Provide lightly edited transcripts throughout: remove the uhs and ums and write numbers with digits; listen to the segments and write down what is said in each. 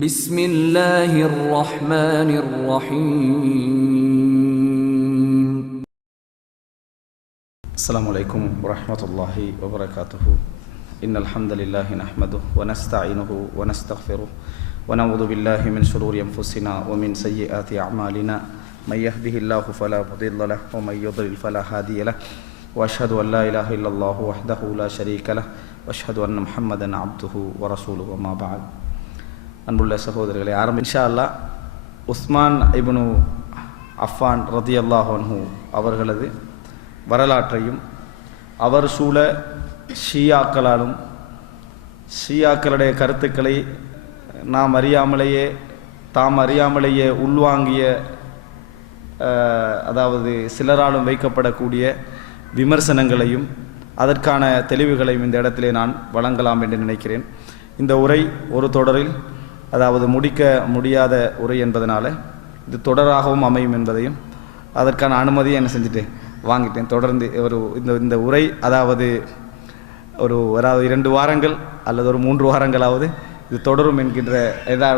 بسم الله الرحمن الرحيم. السلام عليكم ورحمة الله وبركاته. إن الحمد لله نحمده ونستعينه ونستغفره ونعوذ بالله من شرور أنفسنا ومن سيئات أعمالنا. من يهده الله فلا مضل له ومن يضلل فلا هادي له وأشهد أن لا إله إلا الله وحده لا شريك له وأشهد أن محمدا عبده ورسوله وما بعد. அன்புள்ள சகோதரர்களை இன்ஷா அல்லாஹ் உஸ்மான் இப்னு அஃபான் ரதியல்லாஹு அன்ஹு அவர்களது வரலாற்றையும் அவர் சூழ ஷியாக்களாலும் ஷியாக்களுடைய கருத்துக்களை தாம் அறியாமலேயே உள்வாங்கிய அதாவது சிலராலும் வைக்கப்படக்கூடிய விமர்சனங்களையும் அதற்கான தெளிவுகளையும் இந்த இடத்திலே நான் வழங்கலாம் என்று நினைக்கிறேன். இந்த உரை ஒரு தொடரில் அதாவது முடிக்க முடியாத உரை என்பதனால இது தொடராகவும் அமையும் என்பதையும் அதற்கான அனுமதியை என்ன செஞ்சுட்டேன் வாங்கிட்டேன். தொடர்ந்து இந்த உரை அதாவது ஒரு 2 வாரங்கள் அல்லது ஒரு 3 வாரங்களாவது இது தொடரும் என்கின்ற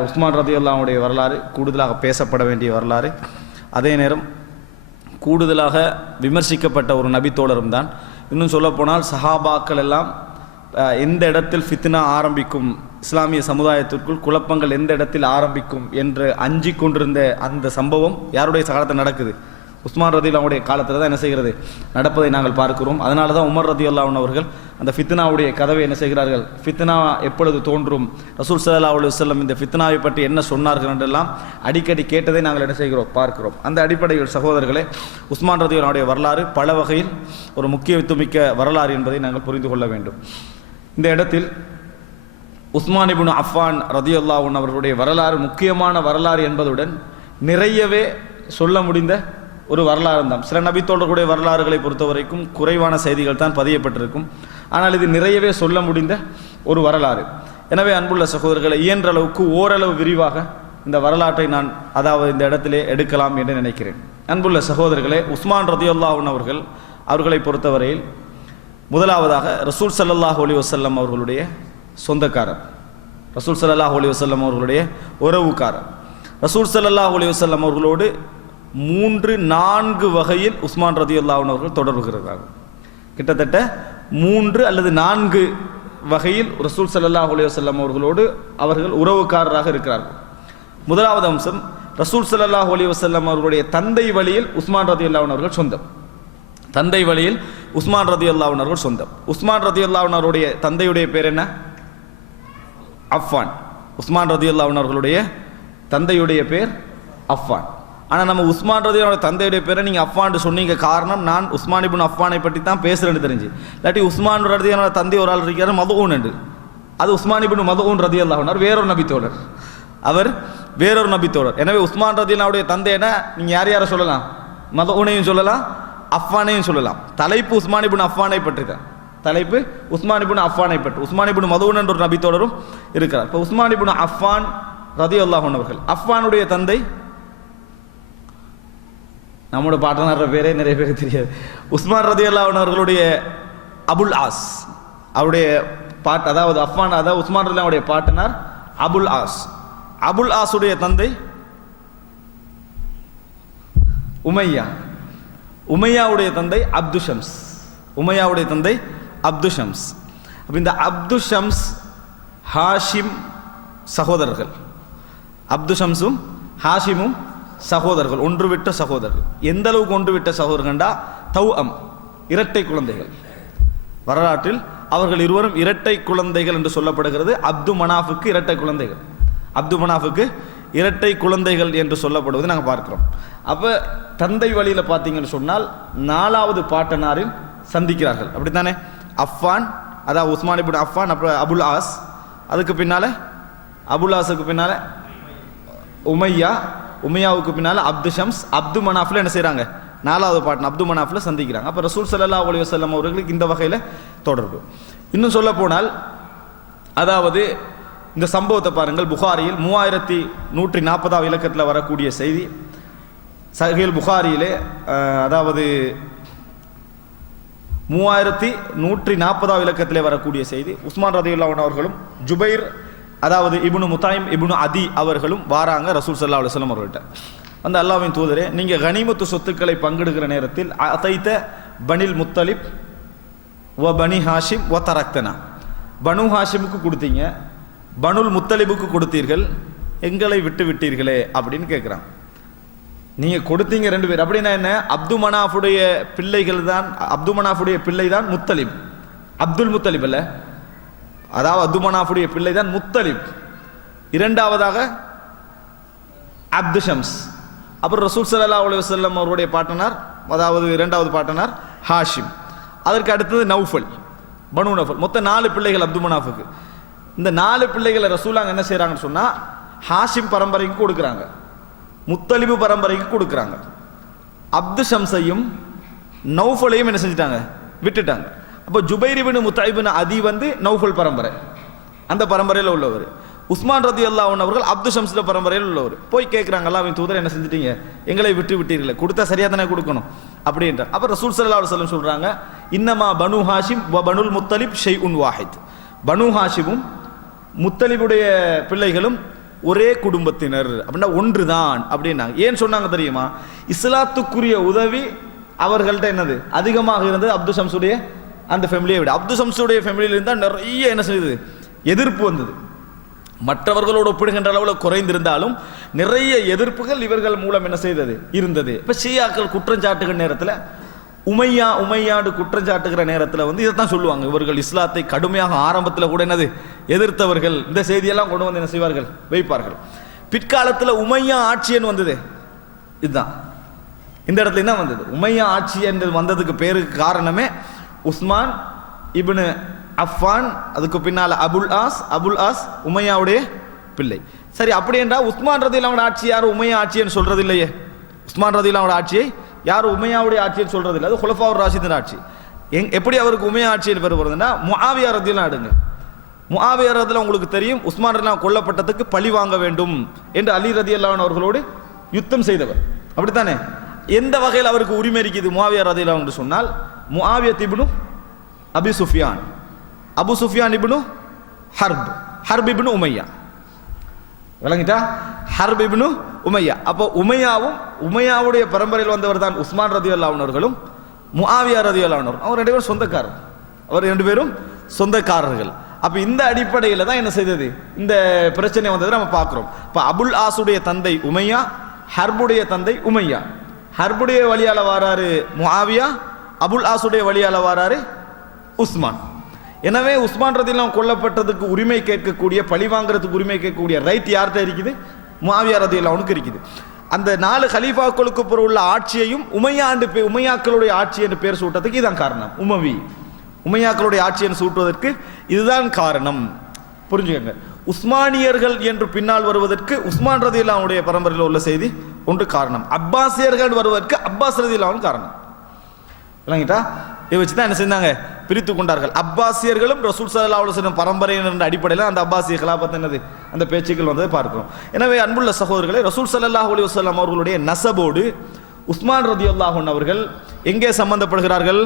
உஸ்மான் ரதியல்லாஹுடைய வரலாறு கூடுதலாக பேசப்பட வேண்டிய வரலாறு, அதே நேரம் கூடுதலாக விமர்சிக்கப்பட்ட ஒரு நபித்தோழரும் தான். இன்னும் சொல்லப்போனால் சஹாபாக்கள் எல்லாம் எந்த இடத்தில் ஃபித்னா ஆரம்பிக்கும், இஸ்லாமிய சமுதாயத்திற்குள் குழப்பங்கள் எந்த இடத்தில் ஆரம்பிக்கும் என்று அஞ்சி கொண்டிருந்த அந்த சம்பவம் யாருடைய காலத்தில் நடக்குது? உஸ்மான் ரதியல்லாஹுடைய காலத்தில் தான் என்ன செய்கிறது நடப்பதை நாங்கள் பார்க்கிறோம். அதனால தான் உமர் ரதியல்லாஹு அவர்கள் அந்த ஃபித்னாவுடைய கதவை என்ன செய்கிறார்கள், ஃபித்னா எப்பொழுது தோன்றும், ரசூல் ஸல்லல்லாஹு அலைஹி வஸல்லம் இந்த ஃபித்னாவை பற்றி என்ன சொன்னார்கள் என்றெல்லாம் அடிக்கடி கேட்டதை நாங்கள் என்ன செய்கிறோம் பார்க்கிறோம். அந்த அடிப்படையில் சகோதரர்களே, உஸ்மான் ரதியல்லாஹுடைய வரலாறு பல வகையில் ஒரு முக்கியத்துவமிக்க வரலாறு என்பதை நாங்கள் புரிந்து கொள்ள வேண்டும். இந்த இடத்தில் உஸ்மான் இப்னு அஃபான் ரதியல்லாஹு அன்ஹு அவர்களுடைய வரலாறு முக்கியமான வரலாறு என்பதுடன் நிறையவே சொல்ல முடிந்த ஒரு வரலாறு தான். சில நபித்தோழர்களுடைய வரலாறுகளை பொறுத்த வரைக்கும் குறைவான செய்திகள் தான் பதியப்பட்டிருக்கும், ஆனால் இது நிறையவே சொல்ல முடிந்த ஒரு வரலாறு. எனவே அன்புள்ள சகோதரர்களை, இயன்ற அளவுக்கு ஓரளவு விரிவாக இந்த வரலாற்றை நான் இந்த இடத்திலே எடுக்கலாம் என்று நினைக்கிறேன். அன்புள்ள சகோதரர்களே, உஸ்மான் ரதியல்லாஹு அன்ஹு அவர்களை பொறுத்தவரையில் முதலாவதாக ரசூல் ஸல்லல்லாஹு அலைஹி வஸல்லம் அவர்களுடைய சொந்தக்காரர், ரசூல் ஸல்லல்லாஹு அலைஹி வஸல்லம் அவர்களுடைய உறவுக்காரர். ரசூல் ஸல்லல்லாஹு அலைஹி வஸல்லம் அவர்களோடு 3-4 வகையில் உஸ்மான் ரதியல்லாஹு அன்ஹு அவர்கள் தொடர்புகிறார்கள். கிட்டத்தட்ட 3 அல்லது 4 வகையில் ரசூல் ஸல்லல்லாஹு அலைஹி வஸல்லம் அவர்களோடு அவர்கள் உறவுக்காரராக இருக்கிறார்கள். முதலாவது அம்சம், ரசூல் ஸல்லல்லாஹு அலைஹி வஸல்லம் அவர்களுடைய தந்தை வழியில் உஸ்மான் ரதியல்லாஹு அன்ஹு அவர்கள் சொந்தம். தந்தை வழியில் உஸ்மான் ரதியல்லாஹு அன்ஹு அவர்கள் சொந்தம். உஸ்மான் ரதியல்லாஹு அன்ஹு அவருடைய தந்தையுடைய பேர் என்ன? அஃபான். உஸ்மான் ரதியல்லாஹு அன்ஹு அவர்களுடைய தந்தையுடைய பேர் அஃபான். ஆனால் நம்ம உஸ்மான் ரதியல்லாஹு தந்தையுடைய பேரை நீங்கள் அஃபான் சொன்னீங்க, காரணம் நான் உஸ்மான் இப்னு அஃபானை பற்றி தான் பேசுகிறேன்னு தெரிஞ்சு. இல்லாட்டி உஸ்மான் ரதியல்லாஹு தந்தை ஒரு ஆள் இருக்கிறார் மதுஊன் என்று, அது உஸ்மான் இப்னு மதுஊன் ரதியல்லாஹு அன்ஹு வேறொரு நபித்தோழர், அவர் வேறொரு நபித்தோழர். எனவே உஸ்மான் ரதியல்லாஹுடைய தந்தை என்ன, நீங்கள் யாரை சொல்லலாம், மதுஊனையும் சொல்லலாம், அஃபானையும் சொல்லலாம். தலைப்பு உஸ்மான் இப்னு அஃபானை பற்றி தான், தலைப்பு உஸ்மான் இப்னு அஃபானை பற்றி. உஸ்மான் இப்னு மதுஊன் என்ற ஒரு நபித்தோழரும் இருக்கிறார். இப்போ உஸ்மான் இப்னு அஃபான் ரதியல்லாஹு அன்ஹு அவர்கள், அஃபானுடைய தந்தை நம்மளோட பாட்டனார் பேரே நிறைய பேருக்கு தெரியாது. உஸ்மான் ரதியல்லாஹு அன்ஹு அவர்களுடைய அபுல் ஆஸ், அவருடைய அஃபான் உஸ்மான் ரதியல்லாஹுடைய பாட்டனார் அபுல் ஆஸ். அபுல் ஆஸுடைய தந்தை உமையா, உமையாவுடைய தந்தை அப்து ஷம்ஸ், உமையாவுடைய தந்தை அப்து ஷம்ஸ். அப்போ இந்த அப்து ஷம்ஸ் ஹாஷிம் சகோதரர்கள், அப்து ஷம்ஸும் ஹாஷிமும் சகோதரர்கள், ஒன்று விட்ட சகோதரர்கள். எந்த அளவுக்கு ஒன்று விட்ட சகோதரர்கள்டா, தௌஅம், இரட்டை குழந்தைகள். வரலாற்றில் அவர்கள் இருவரும் இரட்டை குழந்தைகள் என்று சொல்லப்படுகிறது. அப்து மனாஃபுக்கு இரட்டை குழந்தைகள், அப்து மனாஃபுக்கு இரட்டை குழந்தைகள் என்று சொல்லப்படுவதை நாங்கள் பார்க்கிறோம். அப்போ தந்தை வழியில் பார்த்தீங்கன்னு சொன்னால் 4வது பாட்டனாரில் சந்திக்கிறார்கள், அப்படித்தானே? அஃபான், அதாவது உஸ்மான் இப்னு அஃபான், அப்புறம் அபுல் ஆஸ், அதுக்கு பின்னால் அபுல் ஆஸுக்கு பின்னால் உமையா, உமையாவுக்கு பின்னால் அப்து ஷம்ஸ், அப்து மனாஃபில் என்ன செய்கிறாங்க, 4வது பாட்டன் அப்து மனாஃபில் சந்திக்கிறாங்க. அப்போ ரசூல் ஸல்லல்லாஹு அலைஹி வஸல்லம் அவர்களுக்கு இந்த வகையில் தொடர்பு. இன்னும் சொல்ல போனால் இந்த சம்பவத்தை பாருங்கள், புகாரியில் 3140 இலக்கத்தில் வரக்கூடிய செய்தி. சஹீஹ் புகாரியிலே 3140 இலக்கத்திலே வரக்கூடிய செய்தி. உஸ்மான் ரதியல்லாஹு அன்ஹு அவர்களும் ஜுபைர் அதாவது இப்னு முத்தாயிம் இப்னு அதி அவர்களும் வாராங்க ரசூல் ஸல்லல்லாஹு அலைஹி வஸல்லம் அவர்கள்ட்ட. அந்த அல்லாஹ்வின் தூதரே, நீங்க கனிமத்து சொத்துக்களை பங்கெடுக்கிற நேரத்தில் அதைத்த பனில் முத்தலிப் வ பனி ஹாஷிம் வ தரக்தனா, பனு ஹாஷிமுக்கு கொடுத்தீங்க, பனுல் முத்தலிபுக்கு கொடுத்தீர்கள், எங்களை விட்டு விட்டீர்களே அப்படின்னு கேட்குறான். நீங்க கொடுத்தீங்க 2 பேர் அப்படின்னா என்ன? அப்து மனாஃபுடைய பிள்ளைகள் தான், அப்து மனாஃபுடைய பிள்ளை தான் முத்தலிப், அப்துல் முத்தலிப் அல்ல, அதாவது அப்து மனாஃபுடைய பிள்ளை தான் முத்தலிப். இரண்டாவதாக அப்து ஷம்ஸ். அப்புறம் ரசூல் ஸல்லல்லாஹு அலைஹி வஸல்லம் அவருடைய பாட்டனார், அதாவது இரண்டாவது பாட்டனார் ஹாஷிம். அதற்கு அடுத்தது நௌஃபல், பனு நௌஃபல். மொத்தம் 4 பிள்ளைகள் அப்து மனாஃபுக்கு. இந்த 4 பிள்ளைகளை ரசூலாங்க என்ன செய்யறாங்கன்னு சொன்னா, ஹாஷிம் பரம்பரைக்கு கொடுக்குறாங்க, முத்தலிபு பரம்பரைக்கு கொடுக்குறாங்க. அப்து ஷம்ஸையும் நௌஃபலையும் என்ன செஞ்சிட்டாங்க? விட்டுட்டாங்க. அப்போ ஜுபைர் இப்னு முத்தாயிப் அதி வந்து நௌஃபல் பரம்பரை, அந்த பரம்பரையில் உள்ளவர். உஸ்மான் ரலியல்லாஹு அன்ஹு அவர்கள் அப்து ஷம்ஸ் பரம்பரையில் உள்ளவர். போய் கேட்குறாங்க, அல்லாஹ்வின் தூதர் என்ன செஞ்சிட்டீங்க? எங்களை விட்டு விட்டீர்களே, கொடுத்தா சரியா தானே கொடுக்கணும் அப்படின்றார். அப்போ ரசூல் ஸல்லல்லாஹு அலைஹி வஸல்லம் சொல்றாங்க, இன்னமா பனு ஹாஷிம் வ பனுல் முத்தலிப் ஷைஉன் வாஹித். பனு ஹாஷிமும் முத்தலிபுடைய பிள்ளைகளும் ஒரே குடும்பத்தினர், அப்படின்னா ஒன்றுதான் அப்படின்னாங்க. ஏன் சொன்னாங்க தெரியுமா? இஸ்லாத்துக்குரிய உதவி அவர்கள்ட்ட என்னது அதிகமாக இருந்தது அப்து ஷம்ஸுடைய அந்த ஃபேமிலியை விட. அப்து ஷம்ஸுடைய ஃபேமிலியில் இருந்தால் நிறைய என்ன செய்யுது, எதிர்ப்பு வந்தது. மற்றவர்களோடு ஒப்பிடுகின்ற அளவில் குறைந்திருந்தாலும் நிறைய எதிர்ப்புகள் இவர்கள் மூலம் என்ன செய்தது இருந்தது. இப்போ ஷியாக்கள் குற்றம் சாட்டுகிற நேரத்தில், உமையாடு குற்றம் சாட்டுகிற நேரத்தில் வந்து இதைத்தான் சொல்லுவாங்க, இவர்கள் இஸ்லாத்தை கடுமையாக ஆரம்பத்தில் கூட என்னது எதிர்த்தவர்கள். இந்த செய்தியெல்லாம் கொண்டு வந்து என்ன செய்வார்கள், வைப்பார்கள். பிற்காலத்தில் உமையா ஆட்சியன் வந்தது, இதுதான் இந்த இடத்துல தான் வந்தது. உமையா ஆட்சி என்று வந்ததுக்கு பேருக்கு காரணமே உஸ்மான் இப்னு அஃபான், அதுக்கு பின்னால அபுல் ஆஸ் உமையாவுடைய பிள்ளை. சரி, அப்படி என்றால் உஸ்மான் ரலியல்லாஹு ஆட்சி யாரும் உமையா ஆட்சின்னு சொல்றது இல்லையே. உஸ்மான் ரலியல்லாஹு ஆட்சியை யாரும் உமையாவுடைய ஆட்சின்னு சொல்றது இல்லை, அது குலஃபாவுர் ராஷிதின் ஆட்சி. எப்படி அவருக்கு உமையா ஆட்சியில் பேர் வருதுன்னா, முஆவியா ரலியல்லாஹு அடுங்க. முஆவியா ரலியல்லாஹு உங்களுக்கு தெரியும், உஸ்மான் ரலியல்லாஹு கொல்லப்பட்டதுக்கு பழி வாங்க வேண்டும் என்று அலி ரலியல்லாஹு அவர்களோடு யுத்தம் செய்தவர், அப்படித்தானே? எந்த வகையில் அவருக்கு உரிமை இருக்குது முஆவியா ரலியல்லாஹு என்று சொன்னால், முஆவியா இப்னு அபி சுஃபியான், அபு சுஃபியான் இப்னு ஹர்ப் இப்னு உமையா, விளங்கிட்டா? ஹர்ப் இப்னு உமையா. அப்போ உமையாவுடைய பரம்பரையில் வந்தவர் தான் உஸ்மான் ரலியல்லாஹு அவர்களும் முஆவியா ரலியல்லாஹு அவர்களும். அவர் 2 பேரும் சொந்தக்காரர், அவர் 2 பேரும் சொந்தக்காரர்கள். அப்ப இந்த அடிப்படையில் தான் என்ன செய்தது, இந்த பிரச்சனை வந்தது நம்ம பார்க்கிறோம். இப்போ அபுல் ஆசுடைய தந்தை உமையா, ஹர்புடைய தந்தை உமையா. ஹர்புடைய வழியால வாராரு முஆவியா, அபுல் ஆசுடைய வழியால வாராரு உஸ்மான். எனவே உஸ்மான் ரலியல்லாஹு கொல்லப்பட்டதுக்கு உரிமை கேட்கக்கூடிய, பழி வாங்குறதுக்கு உரிமை கேட்கக்கூடிய ரைட் யார்கிட்ட இருக்குது? முஆவியா ரலியல்லாஹுக்கு இருக்குது. அந்த 4 கலீஃபாக்களுக்கு பிறகு உள்ள ஆட்சியையும் உமையாக்களுடைய ஆட்சி என்று பேர் சூட்டதுக்கு இதுதான் காரணம். உமையாக்களுடைய ஆட்சி என்று சூட்டுவதற்கு இதுதான் காரணம். புரிஞ்சுக்கங்க. உஸ்மானியர்கள் என்று பின்னால் வருவதற்கு உஸ்மான் ரலியல்லாஹுடைய பரம்பரையில் உள்ள செய்தி ஒன்று காரணம். அப்பாசியர்கள் வருவதற்கு அப்பாஸ் ரலியல்லாஹு காரணம். விளங்கிட்டா? இதை வச்சு தான் என்ன செஞ்சாங்க, பிரித்து கொண்டார்கள். அப்பாசியர்களும் ரசூல் ஸல்லல்லாஹு அலைஹி வஸல்லம் பரம்பரையினர் என்ற அடிப்படையில் அந்த அப்பாசிய கிலாபத் என்னது அந்த பேச்சுக்கள் வந்ததை பார்க்கிறோம். எனவே அன்புள்ள சகோதரர்களே, ரசூல் ஸல்லல்லாஹு அலைஹி வஸல்லம் அவர்களுடைய நஸபோடு உஸ்மான் ரலியல்லாஹு அன்ஹு அவர்கள் எங்கே சம்பந்தப்படுகிறார்கள்?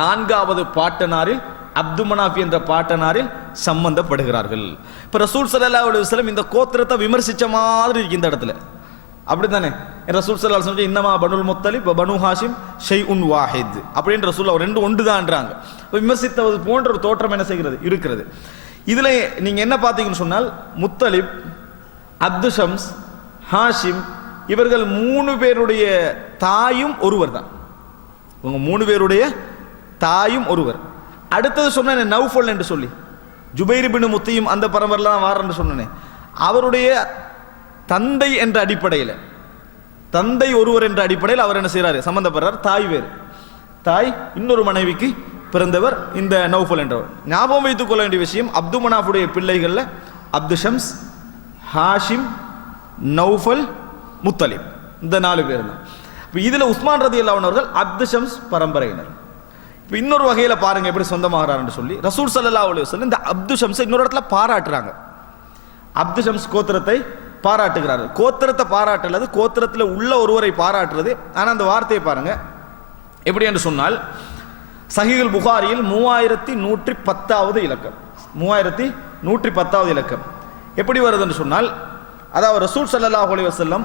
4வது பாட்டனாரில் அப்து மனாஃப் என்ற பாட்டனாரில் சம்பந்தப்படுகிறார்கள். இப்போ ரசூல் ஸல்லல்லாஹு அலைஹி வஸல்லம் இந்த கோத்திரத்தை விமர்சித்த மாதிரி இருக்கு இந்த இடத்துல, அப்படித்தானே? ரசூல் ஸல்லல்லாஹு அலைஹி வஸல்லம் இன்னமா பனுல் முத்தலிப் பனு ஹாஷிம் ஷைஉன் வாஹித் அப்படின்னு ரசூல் அவர் 2 ஒன்றுதான்றாங்க. விமர்சித்தது போன்ற ஒரு தோற்றம் என்ன செய்கிறது இருக்கிறது. இதுல நீங்க என்ன பார்த்தீங்கன்னு சொன்னால், முத்தலிப், அப்து ஷம்ஸ், ஹாஷிம் இவர்கள் 3 பேருடைய தாயும் ஒருவர் தான். இவங்க 3 பேருடைய தாயும் ஒருவர். அடுத்தது சொன்ன நௌஃபல் என்று சொல்லி, ஜுபைர் இப்னு முத்தையும் அந்த பரம்பரையில் தான் வார் என்று சொன்னேன். அவருடைய தந்தை என்ற அடிப்படையில், தந்தை ஒருவர் என்ற அடிப்படையில் அவர் என்ன செய்யறாரு, சம்பந்தப்படுறார். தாய் வேறு, தாய் இன்னொரு மனைவிக்கு பிறந்தவர் இந்த நௌஃபல் என்றவர். ஞாபகம் வைத்துக் கொள்ள வேண்டிய விஷயம், அப்து மனாஃபுடைய பிள்ளைகள்ல அப்து ஷம்ஸ், ஹாஷிம், நௌஃபல், முத்தலிப் இந்த 4 பேர் தான். இப்போ இதுல உஸ்மான் ரலியல்லாஹு அவர்கள் அப்து ஷம்ஸ் பரம்பரையினர். இப்போ இன்னொரு வகையில பாருங்க எப்படி சொந்தமாகிறார் சொல்லி, ரசூல் ஸல்லல்லாஹு அலைஹி வஸல்லம் இந்த அப்து ஷம்ஸை இன்னொரு இடத்துல பாராட்டுறாங்க. அப்து ஷம்ஸ் கோத்திரத்தை பாராட்டுகிறார்கள். கோத்திரத்தை பாராட்டலது, கோத்திரத்தில் உள்ள ஒருவரை பாராட்டுறது. ஆனால் அந்த வார்த்தையை பாருங்க எப்படி என்று சொன்னால், சஹீஹுல் புகாரியில் 3110வது இலக்கம், 3110வது இலக்கம். எப்படி வருதுன்னு சொன்னால், அதாவது ரசூல் ஸல்லல்லாஹு அலைஹி வஸல்லம்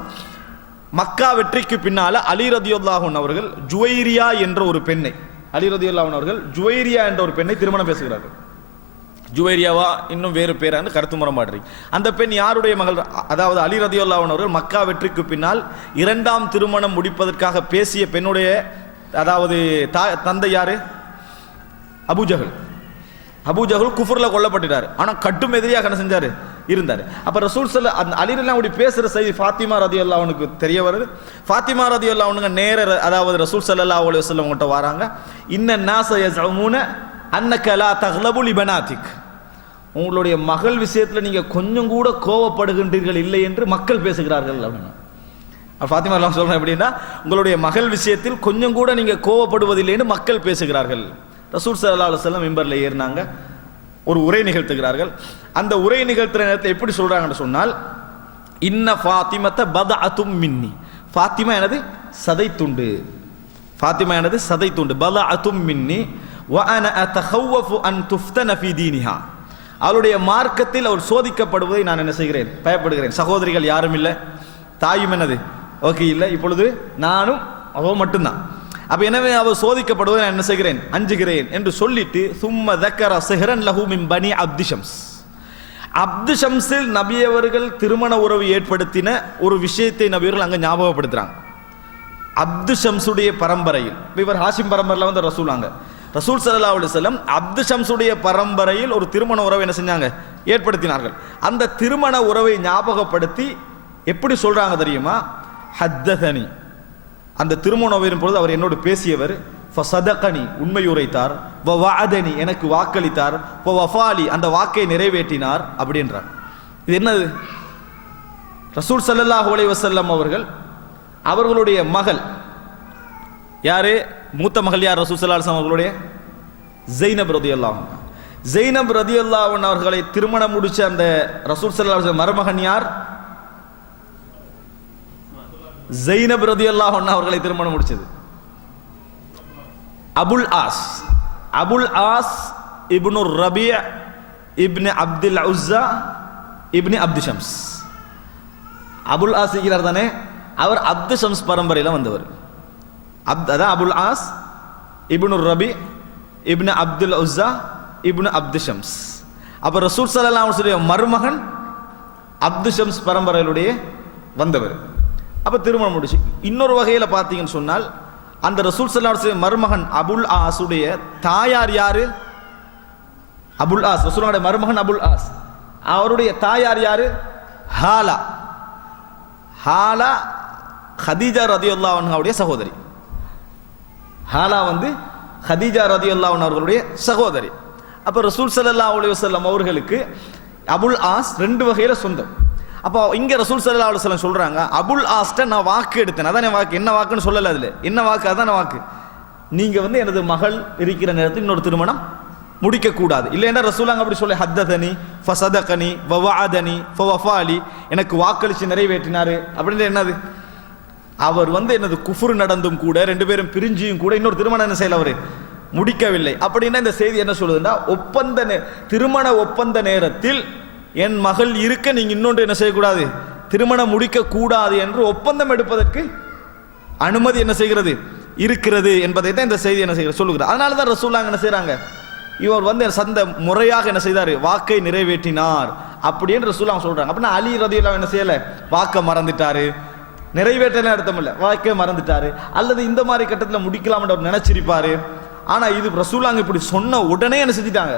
மக்கா வெற்றிக்கு பின்னால அலி ரதியல்லாஹு அன்ஹு அவர்கள் ஜுவைரியா என்ற ஒரு பெண்ணை, அலி ரதியல்லாஹு அன்ஹு அவர்கள் ஜுவைரியா என்ற ஒரு பெண்ணை திருமணம் பேசுகிறார்கள். ஜுவைரியாவா இன்னும் வேறு பேரான்னு கருத்து முரண்பாடுறீங்க. அந்த பெண் யாருடைய மகள்? அதாவது அலி ரதியல்லாஹு அன்ஹு அவர்கள் மக்கா வெற்றிக்கு பின்னால் 2ஆம் திருமணம் முடிப்பதற்காக பேசிய பெண்ணுடைய அதாவது தந்தை யாரு? அபூஜஹல். அபூஜஹல் குஃப்ர்ல கொல்லப்பட்டார். ஆனா கட்டும் எதிரியாக என்ன செஞ்சாரு? இருந்தார். அப்ப ரசூல் ஸல்லல்லாஹு அந்த அலி ரலியல்லாஹு அன்ஹு பேசுற செய்தி ஃபாத்திமா ரலியல்லாஹு அன்ஹுக்கு தெரிய வருது. ஃபாத்திமா ரலியல்லாஹு அன்ஹு நேர அதாவது ரசூல் ஸல்லல்லாஹு அலைஹி வஸல்லம் கிட்ட வராங்க. இன்ன நாஸ யஸுமூன அன்னக லா தக்லபு லிபனாதிக், உங்களுடைய மகள் விஷயத்துல நீங்க கொஞ்சம் கூட கோவப்படுகின்றீர்கள் இல்லை என்று மக்கள் பேசுகிறார்கள் அப்படின்னா. ஃபாத்திமா ரலியல்லாஹு சொல்றேன் எப்படின்னா, உங்களுடைய மகள் விஷயத்தில் கொஞ்சம் கூட நீங்க கோவப்படுவதில்லை என்று மக்கள் பேசுகிறார்கள். ரசூல் ஸல்லல்லாஹு அலைஹி வஸல்லம் மிம்பர்ல ஏறினாங்க, ஒரு உரை நிகழ்த்துகிறார்கள். அந்த உரை நிகழ்த்துற நேரத்தில் எப்படி சொல்றாங்கன்னு சொன்னால், இன்ன ஃபாத்திமத்த பதஅத்தும் மின்னி, ஃபாத்திமா எனது சதை துண்டு, ஃபாத்திமா எனது சதை துண்டு, பதஅத்தும் மின்னி வ அன அத்தகவ்வஃபு அன் துஃப்தன ஃபீ தீனிஹா, அவளுடைய மார்க்கத்தில் அவர் சோதிக்கப்படுவதை நான் என்ன செய்கிறேன்? பயப்படுகிறேன். சகோதரிகள் யாரும் இல்லை, தாயும் என்னது ஓகே இல்லை, இப்பொழுது நானும் அவ மட்டும்தான். அப்ப எனவே அவர் சோதிக்கப்படுவதை நான் என்ன செய்கிறேன்? அஞ்சுகிறேன் என்று சொல்லிட்டு சும்ம தக்கர சிஹ்ரன் லஹு மின் பனி அப்து ஷம்ஸ், அப்து ஷம்ஸில் நபி அவர்கள் திருமண உறவு ஏற்படுத்தின ஒரு விஷயத்தை நபி அவர்கள் அங்க ஞாபகப்படுத்துறாங்க. அப்து ஷம்ஸுடைய பரம்பரையில், இவர் ஹாஷிம் பரம்பரையில் வந்து ரசூலாங்க, ரசூல் ஸல்லல்லாஹு அலைஹி வஸல்லம் அப்து ஷம்ஸுடைய பரம்பரையில் ஒரு திருமண உறவை என்ன செஞ்சாங்க? ஏற்படுத்தினார்கள். அந்த திருமண உறவை ஞாபகப்படுத்தி எப்படி சொல்றாங்க தெரியுமா? ஹத்ததனி, அந்த திருமண உறவின் பொழுது அவர் என்னோடு பேசியவர், ஃபஸதகனி, உண்மை உரைத்தார், வ வஅதனி, எனக்கு வாக்களித்தார், வ வஃபாலி, அந்த வாக்கை நிறைவேற்றினார் அப்படின்றார். இது என்னது? ரசூல் ஸல்லல்லாஹு அலைஹி வஸல்லம் அவர்களுடைய மகள் யாரு? மூத்த மகள் யார்? ரசூல் ஸல்லல்லாஹு அலைஹி வஸல்லம் அவர்களுடைய ஸைனப் ரலியல்லாஹு அன்ஹா. ஸைனப் ரலியல்லாஹு அன்ஹா அவர்களை திருமணம் முடிச்ச அந்த ரசூல் ஸல்லல்லாஹு அலைஹி வஸல்லம் மருமகன் யார்? ஸைனப் ரலியல்லாஹு அன்ஹா அவர்களை திருமணம் முடிச்சது அபுல் ஆஸ். அபுல் ஆஸ் இப்னு ரபீ இப்னு அப்துல் உஸ்ஸா இப்னு அப்து ஷம்ஸ். அபுல் ஆஸ் இருக்கிறார் தானே, அவர் அப்து ஷம்ஸ் பரம்பரையில் வந்தவர். அதான் அபுல் ஆஸ் இப்னு ரபீ இப்னு அப்துல் உஸ்ஸா இப்னு அப்து ஷம்ஸ். அப்ப ரசூல் ஸல்லல்லாஹு அலைஹி வஸல்லம் மருமகன் அப்து ஷம்ஸ் பரம்பரையிலுடைய வந்தவர். அப்ப திருமணம் முடிச்சு. இன்னொரு வகையில் பார்த்தீங்கன்னு சொன்னால், அந்த ரசூல் ஸல்லல்லாஹு அலைஹி வஸல்லம் மருமகன் அபுல் ஆஸுடைய தாயார் யாரு? அபுல் ஆஸ், ரசூலுடைய மருமகன் அபுல் ஆஸ், அவருடைய தாயார் யாரு? ஹாலா. ஹாலா ஹதீஜா ரலியல்லாஹு அன்ஹாவுடைய சகோதரி. ஹாலா வந்து ஹதீஜா ரலியல்லாஹு அன்ஹா அவர்களுடைய சகோதரி. அப்ப ரசூல் ஸல்லல்லாஹு அலைஹி வஸல்லம் அவர்களுக்கு அபுல் ஆஸ் ரெண்டு வகையில சொந்தம். அப்போ இங்க ரசூல் ஸல்லல்லாஹு அலைஹி வஸல்லம் சொல்றாங்க, அபுல் ஆஸ்ட நான் வாக்கு எடுத்தேன். அதான் வாக்கு. என்ன வாக்குன்னு சொல்லல, அதுல என்ன வாக்கு? அதான் வாக்கு, நீங்க வந்து எனது மகள் இருக்கிற நேரத்தில் இன்னொரு திருமணம் முடிக்க கூடாது. இல்லைன்னா ரசூலாங்க அப்படி சொல்ல, ஹத்ததனி ஃபஸதகனி வ வஅதனி ஃபவஃபாலி, எனக்கு வாக்களிச்சு நிறைவேற்றினாரு அப்படின்னு. என்னது? அவர் வந்து எனது குஃப்ர் நடந்தும் கூட, ரெண்டு பேரும் பிரிஞ்சியும் கூட இன்னொரு திருமணம் என்ன செய்யல, அவரு முடிக்கவில்லை. அப்படின்னா இந்த செய்தி என்ன சொல்லுதுன்னா, திருமண ஒப்பந்த நேரத்தில் என் மகள் இருக்க நீங்க இன்னொன்று என்ன செய்யக்கூடாது, திருமணம் முடிக்க கூடாது என்று ஒப்பந்தம் எடுப்பதற்கு அனுமதி என்ன செய்கிறது, இருக்கிறது என்பதை தான் இந்த செய்தி என்ன செய்கிறது சொல்லுகிறார். அதனால தான் ரசூலுல்லாஹ் என்ன செய்றாங்க, இவர் வந்து சந்த முறையாக என்ன செய்தார், வாக்கை நிறைவேற்றினார் அப்படின்னு ரசூலுல்லாஹ் சொல்றாங்க. அப்படின்னா அலி ரலியல்லாஹு என்ன செய்யல, வாக்கை மறந்துட்டாரு, நிறைவேற்றல அர்த்தம் இல்லை, வாக்கை மறந்துட்டாரு, அல்லது இந்த மாதிரி கட்டத்தில் முடிக்கலாம் என்று நினைச்சிருப்பாரு. ஆனா இது ரசூலுல்லாஹ் இப்படி சொன்ன உடனே என்ன செஞ்சிட்டாங்க,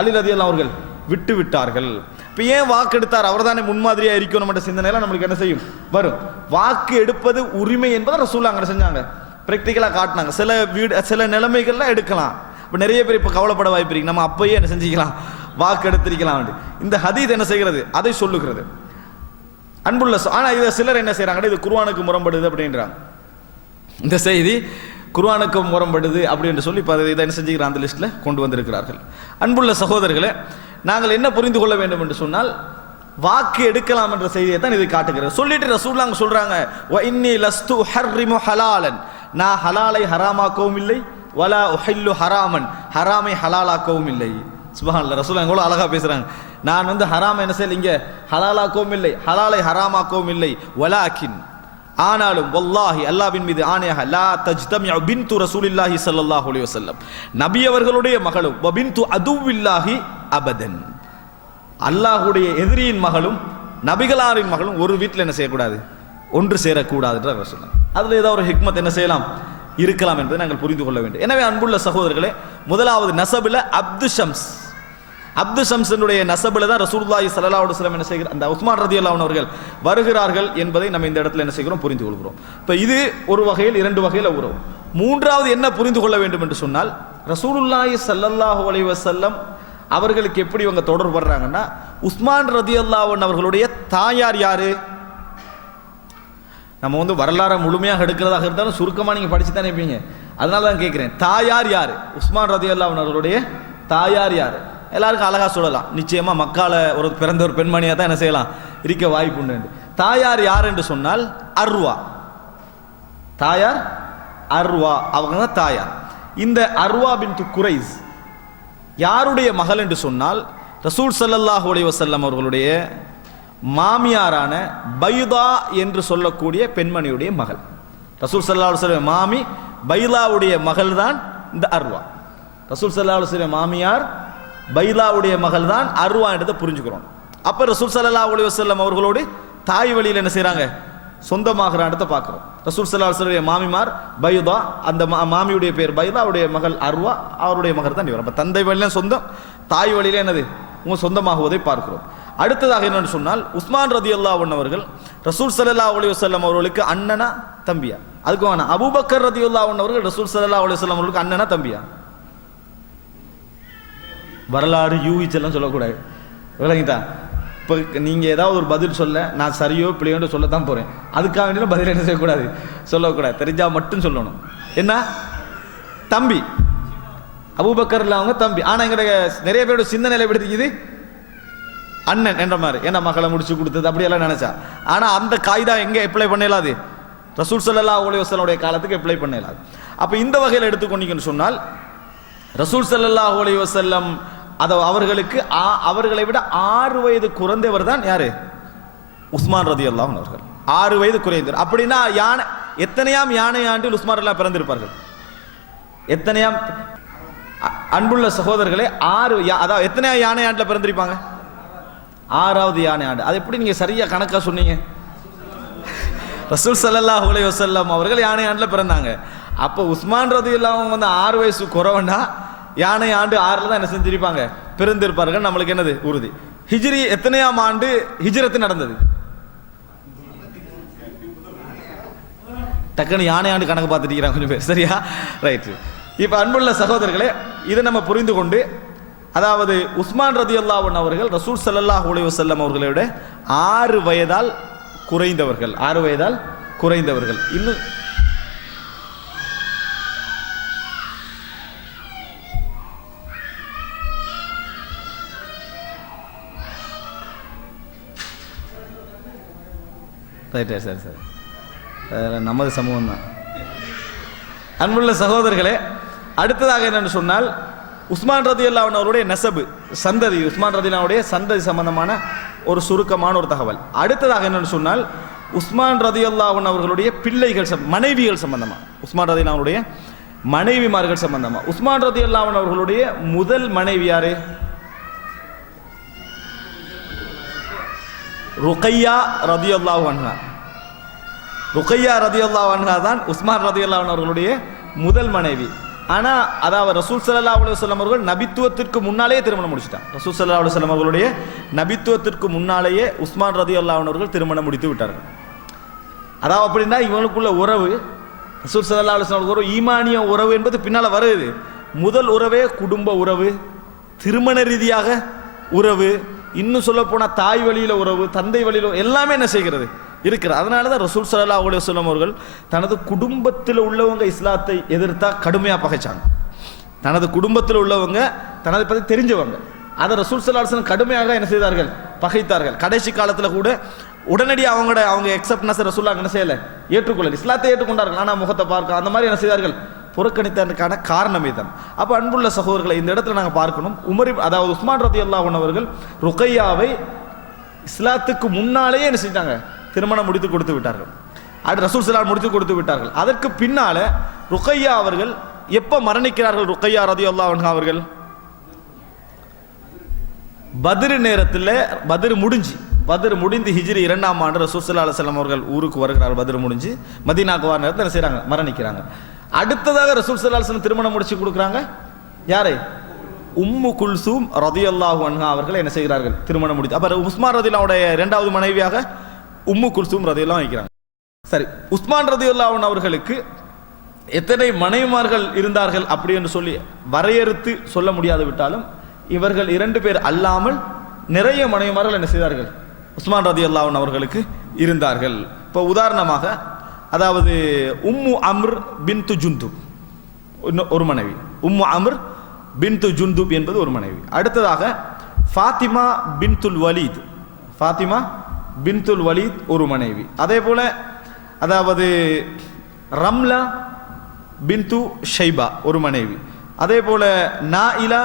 அலி ரலியல்லாஹு அவர்கள் விட்டு விட்டார்கள். இப்போ ஏன் வாக்கு எடுத்தார்? அவர் தானே முன்மாதிரியா இருக்கணும் நம்ம சிந்தனையெல்லாம் நம்மளுக்கு என்ன செய்யும் வரும். வாக்கு எடுப்பது உரிமை என்பதை ரசூலுல்லாஹ் என்ன செஞ்சாங்க, பிராக்டிக்கலாக காட்டினாங்க. சில நிலைமைகள்லாம் எடுக்கலாம். இப்போ நிறைய பேர் இப்போ கவலைப்பட வாய்ப்பு இருக்கு, நம்ம அப்பயே என்ன செஞ்சுக்கலாம், வாக்கு எடுத்திருக்கலாம். இந்த ஹதீஸ் என்ன செய்கிறது, அதை சொல்லுகிறது. அன்புள்ள ஆனால் இதை சிலர் என்ன செய்யறாங்க, இது குர்ஆனுக்கு முரண்படுது அப்படின்றாங்க. இந்த செய்தி குர்ஆனுக்கு முரண்படுது அப்படின்னு சொல்லி இப்போ இதை என்ன செஞ்சுக்கிறாங்க, அந்த லிஸ்ட்ல கொண்டு வந்திருக்கிறார்கள். அன்புள்ள சகோதரர்களே, நாங்கள் என்ன புரிந்து கொள்ள வேண்டும் என்று சொன்னால், வாக்கு எடுக்கலாம் என்ற செய்தியை தான் இது காட்டுகிறது. சொல்லிட்டு ரசூலுல்லாஹ் சொல்றாங்க, வ இன்னி லஸ்து உஹர்ரிமு ஹலாலன், நான் ஹலாலை ஹராமாக்கவும் இல்லை, வலா உஹில்லு ஹராமன், ஹராமை ஹலாலாக்கவும் இல்லை. சுப்ஹானல்லாஹ். ரசூலுல்லாஹ் எவ்வளவு அழகா பேசுறாங்க. நான் ஹராம் என்ன செய்யல, இங்க ஹலாலாக்கவும் இல்லை, ஹலாலை ஹராமாக்கவும் இல்லை. வலாக்கின் ஆனாலும் வல்லாஹி அல்லாஹ்வின் மீது ஆணையாக லா தஜ்தமிஉ பின்து ரசூலில்லாஹி ஸல்லல்லாஹு அலைஹி வஸல்லம் நபி அவர்களுடைய மகளும் வ பின்து அதுவில்லாஹி அபதன் அல்லாஹ்வுடைய எதிரியின் மகளும் நபிகளாரின் மகளும் ஒரு வீட்டில் என்ன செய்யக்கூடாது, ஒன்று சேரக்கூடாதுன்ற ரசூலுல்லாஹ். அதுல ஏதாவது ஒரு ஹிக்மத் என்ன செய்யலாம், இருக்கலாம் என்பதை நாங்கள் புரிந்து கொள்ள வேண்டும். எனவே அன்புள்ள சகோதரர்களே, முதலாவது நசபுல அப்து ஷம்ஸ், அப்து ஷம்ஸனுடைய நசபுல தான் ரசூலுல்லாஹி ஸல்லல்லாஹு அலைஹி வஸல்லம் என்ன செய்கிறார், அந்த உஸ்மான் ரலியல்லாஹு அன்ஹு அவர்கள் வருகிறார்கள் என்பதை நம்ம இந்த இடத்துல என்ன செய்கிறோம், புரிந்து கொள்கிறோம். இப்போ இது ஒரு வகையில், இரண்டு வகையில் உறவு. மூன்றாவது என்ன புரிந்து கொள்ள வேண்டும் என்று சொன்னால், ரசூலுல்லாஹி ஸல்லல்லாஹு அலைஹி வஸல்லம் அவர்களுக்கு எப்படி இவங்க தொடர்பு படுறாங்கன்னா, உஸ்மான் ரலியல்லாஹு அன்ஹு அவர்களுடைய தாயார் யாரு? நம்ம வரலாறு முழுமையாக எடுக்கிறதாக இருந்தாலும் சுருக்கமாக நீங்கள் படிச்சு தானே இருப்பீங்க. அதனால தான் கேட்குறேன், தாயார் யார்? உஸ்மான் ரலியல்லாஹு அன்ஹு அவர்களுடைய தாயார் யார்? எல்லாருக்கும் அழகா சொல்லலாம், நிச்சயமா மக்கால ஒரு பிறந்த ஒரு பெண்மணியாக தான் என்ன செய்யலாம், இருக்க வாய்ப்பு உண்டு. தாயார் யார் என்று சொன்னால் அர்வா, தாயார் அர்வா, அவங்க தான் தாயார். இந்த அர்வா பின்து குரைஸ் யாருடைய மகள் என்று சொன்னால், ரசூல் ஸல்லல்லாஹு அலைஹி வஸல்லம் அவர்களுடைய மாமியாரான பைதா என்று சொல்லக்கூடிய பெண்மணியுடைய மகள். ரசூல் ஸல்லல்லாஹு அலைஹி வஸல்லம் மாமி பைதாவுடைய மகள் தான் இந்த அர்வா. ரசூல் ஸல்லல்லாஹு அலைஹி வஸல்லம் மாமியார் பைதாவுடைய மகள் தான் அர்வா என்றதை புரிஞ்சுக்கிறோம். அப்ப ரசூல் ஸல்லல்லாஹு அலைஹி வஸல்லம் அவர்களோடு தாய் வழியில் என்ன செய்றாங்க, சொந்தமாகிற இடத்தை பார்க்கிறோம். ரசூல் ஸல்லல்லாஹு அலைஹி வஸல்லம் மாமிமார் பைதா, அந்த மாமியுடைய பேர் பைதா, அவருடைய மகள் அர்வா, அவருடைய மகள் தான் இவர். அப்ப தந்தை வழியில சொந்தம், தாய் வழியில என்னது உங்க சொந்தமாகுவதை பார்க்கிறோம். அடுத்ததாக என்னன்னு சொன்னால், உஸ்மான் ரலியல்லாஹு அன்ஹு அவர்கள் ரசூல் ஸல்லல்லாஹு அலைஹி வஸல்லம் அவர்களுக்கு அண்ணனா தம்பியா? அதுக்கு வேணாம், அபூபக்கர் ரலியல்லாஹு அன்ஹு அவர்கள் ரசூல் ஸல்லல்லாஹு அலைஹி வஸல்லம் அவர்களுக்கு அண்ணனா தம்பியா? வரலாறு யூகிச்செல்லாம் சொல்லக்கூடாது, விளங்கிட்டா? இப்போ நீங்கள் ஏதாவது ஒரு பதில் சொல்ல, நான் சரியோ பிள்ளையோட சொல்லத்தான் போகிறேன், அதுக்காக வேண்டிய பதில் என்ன செய்யக்கூடாது, சொல்லக்கூடாது, தெரிஞ்சால் மட்டும் சொல்லணும். என்ன தம்பி, அபூபக்கர்ல அவங்க தம்பி. ஆனால் எங்களுடைய நிறைய பேரோட சிந்தனையில் எப்படி இருக்குது, அண்ணன் என்ற மாதிரி, என்ன மகளை முடிச்சு கொடுத்தது அப்படியெல்லாம் நினைச்சா. ஆனால் அந்த காய்தா எங்கே அப்ளை பண்ணலாது, ரசூல் ஸல்லல்லாஹு அலைஹி வஸல்லம் காலத்துக்கு அப்ளை பண்ணலாது. அப்போ இந்த வகையில் எடுத்துக்கொண்டீங்கன்னு சொன்னால், ரசூல் ஸல்லல்லாஹு அலைஹி வஸல்லம் அவர்களுக்கு அவர்களை விட 6 வயது குறைந்தவர் தான் யாரு, உஸ்மான் ரலியல்லாஹு அன்ஹு அவர்கள். 6 வயது குறைந்தவர். அப்படின்னா யானை எத்தனையாம் யானை ஆண்டில் உஸ்மான் எல்லாம் பிறந்திருப்பார்கள்? எத்தனையாம் அன்புள்ள சகோதரர்களே, 6 அதாவது எத்தனையாம் யானை ஆண்டில் பிறந்திருப்பாங்க? 6வது யானை ஆண்டு. அது எப்படி நீங்க சரியா கணக்கா சொன்னீங்க? ரசூல் ஸல்லல்லாஹு அலைஹி வஸல்லம் அவர்கள் யானை ஆண்டில் பிறந்தாங்க. அப்போ உஸ்மான் ரலியல்லாஹு அன்ஹு 6 வயசு குறைவண்டா யானை ஆண்டு 6ல தான் என்ன செஞ்சிருப்பாங்க, பிறந்திருப்பார்கள். நம்மளுக்கு என்னது உறுதி. ஹிஜ்ரி எத்தனையாம் ஆண்டு ஹிஜ்ரத் நடந்தது? டக்குன்னு யானை ஆண்டு கணக்கு பார்த்துட்டு கொஞ்சம் பேர், சரியா? ரைட்டு. இப்போ அன்புள்ள சகோதரர்களே, இதை நம்ம புரிந்து கொண்டு, அதாவது உஸ்மான் ரலியல்லாஹு அன்ஹு அவர்கள் ரசூல் ஸல்லல்லாஹு அலைஹி வஸல்லம் அவர்களோட 6 வயதால் குறைந்தவர்கள், 6 வயதால் குறைந்தவர்கள். இன்னும் ரைட், சரி சரி, நமது சமூகம் தான். அன்புள்ள சகோதரர்களே, அடுத்ததாக என்னன்னு சொன்னால், உஸ்மான் ரலியல்லாஹு அன்ஹு அவருடைய நசபு, சந்ததி, உஸ்மான் ரலியல்லாஹு அன்ஹுடைய சந்ததி சம்பந்தமான ஒரு சுருக்கமான ஒரு தகவல். அடுத்ததாக என்னன்னு சொன்னால், உஸ்மான் ரலியல்லாஹு அன்ஹு அவர்களுடைய பிள்ளைகள், மனைவிகள் சம்பந்தமா, உஸ்மான் ரலியல்லாஹு அன்ஹுடைய மனைவிமார்கள் சம்பந்தமா. உஸ்மான் ரலியல்லாஹு அன்ஹு அவர்களுடைய முதல் மனைவி யாரு? ருக்கையா ரலியல்லாஹு அன்ஹா. ருக்கையா ரலியல்லாஹு அன்ஹா தான் உஸ்மான் ரலியல்லாஹு அன்ஹு அவர்களுடைய முதல் மனைவி. ஆனா அதாவது ரசூல் ஸல்லல்லாஹு அலைஹி வஸல்லம் அவர்கள் நபித்துவத்திற்கு முன்னாலேயே திருமணம் முடிச்சிட்டாங்க. ரசூல் ஸல்லல்லாஹு அலைஹி வஸல்லம் அவர்களுடைய நபித்துவத்திற்கு முன்னாலேயே உஸ்மான் ரலியல்லாஹு அன்ஹு அவர்கள் திருமணம் முடித்து விட்டார்கள். அதாவது அப்படின்னா இவனுக்குள்ள உறவு, ரசூல் ஸல்லல்லாஹு அலைஹி வஸல்லம் ஒரு ஈமானிய உறவு என்பது பின்னால வருது. முதல் உறவே குடும்ப உறவு, திருமண ரீதியாக உறவு, இன்னும் சொல்ல போனா தாய் வழியில உறவு, தந்தை வழியில எல்லாமே என்ன செய்கிறது இருக்கிறது. அதனால தான் ரசூல் ஸல்லல்லாஹு அலைஹி வஸல்லம் அவர்கள் தனது குடும்பத்தில் உள்ளவங்க இஸ்லாத்தை எதிர்த்தா கடுமையா பகைச்சாங்க. தனது குடும்பத்தில் உள்ளவங்க, தனதை பற்றி தெரிஞ்சவங்க, அதை ரசூல் ஸல்லல்லாஹு அலைஹி வஸல்லம் கடுமையாக என்ன செய்தார்கள், பகைத்தார்கள். கடைசி காலத்தில் கூட உடனடியாக அவங்க எக்ஸப்ட்னஸ் ரசூலுல்லாஹ் என்ன செய்யல, ஏற்றுக்கொள்ளல, இஸ்லாத்தை ஏற்றுக்கொண்டார்கள். ஆனால் முகத்தை பார்க்க அந்த மாதிரி என்ன செய்தார்கள், புறக்கணித்ததற்கான காரணமே தான். அப்போ அன்புள்ள சகோதரர்களை இந்த இடத்துல நாங்கள் பார்க்கணும், அதாவது உஸ்மான் ரலியல்லாஹு அன்ஹு அவர்கள் ருக்கையாவை இஸ்லாத்துக்கு முன்னாலேயே என்ன செஞ்சாங்க, திருமணம் முடித்து கொடுத்து விட்டார்கள். அது ரசூல் ஸல்லல்லாஹு முடித்து கொடுத்து விட்டார்கள். அதற்கு பின்னால ருக்கையா அவர்கள் எப்போ மரணிக்கிறார்கள்? ருக்கையா ரலியல்லாஹு அன்ஹா அவர்கள் பத்ர் நேரத்தில், பத்ர் முடிந்து ஹிஜ்ரி 2ஆம் ஆண்டு ரசூல் ஸல்லல்லாஹு அலைஹி வஸல்லம் அவர்கள் ஊருக்கு வருகிறார். பத்ர் முடிஞ்சு மதீனாக்கு வர நேரத்தில் என்ன செய்றாங்க, மரணிக்கிறாங்க. அடுத்ததாக ரசூல் ஸல்லல்லாஹு அலைஹி வஸல்லம் திருமணம் முடிச்சு கொடுக்குறாங்க. யாரை? உம்மு குல்சூம் ரலியல்லாஹு அன்ஹா அவர்கள் என்ன செய்கிறார்கள், திருமணம் முடித்து. அப்ப உஸ்மான் ரலியல்லாஹுடைய இரண்டாவது மனைவியாக உம்மு குல்சூம் ரலியல்லாஹு வைக்கிறாங்க. சரி, உஸ்மான் ரலியல்லாஹு அன்ஹு அவர்களுக்கு எத்தனை மனைவிமார்கள் இருந்தார்கள் அப்படி என்று சொல்லி வரையறுத்து சொல்ல முடியாது விட்டாலும், இவர்கள் 2 பேர் அல்லாமல் நிறைய மனைவிமார்கள் என்ன செய்தார்கள், உஸ்மான் ரலியல்லாஹு அன்ஹு அவர்களுக்கு இருந்தார்கள். இப்போ உதாரணமாக, அதாவது உம்மு அம்ர் பின்து ஜுந்துப் ஒரு மனைவி, உம்மு அம்ர் பின்து ஜுந்துப் என்பது ஒரு மனைவி. அடுத்ததாக ஃபாத்திமா பின்துல் வலீத் ஒரு மனைவி. அதே போல அதாவது ரம்லா பின்து ஷைபா ஒரு மனைவி. அதே போல நாயிலா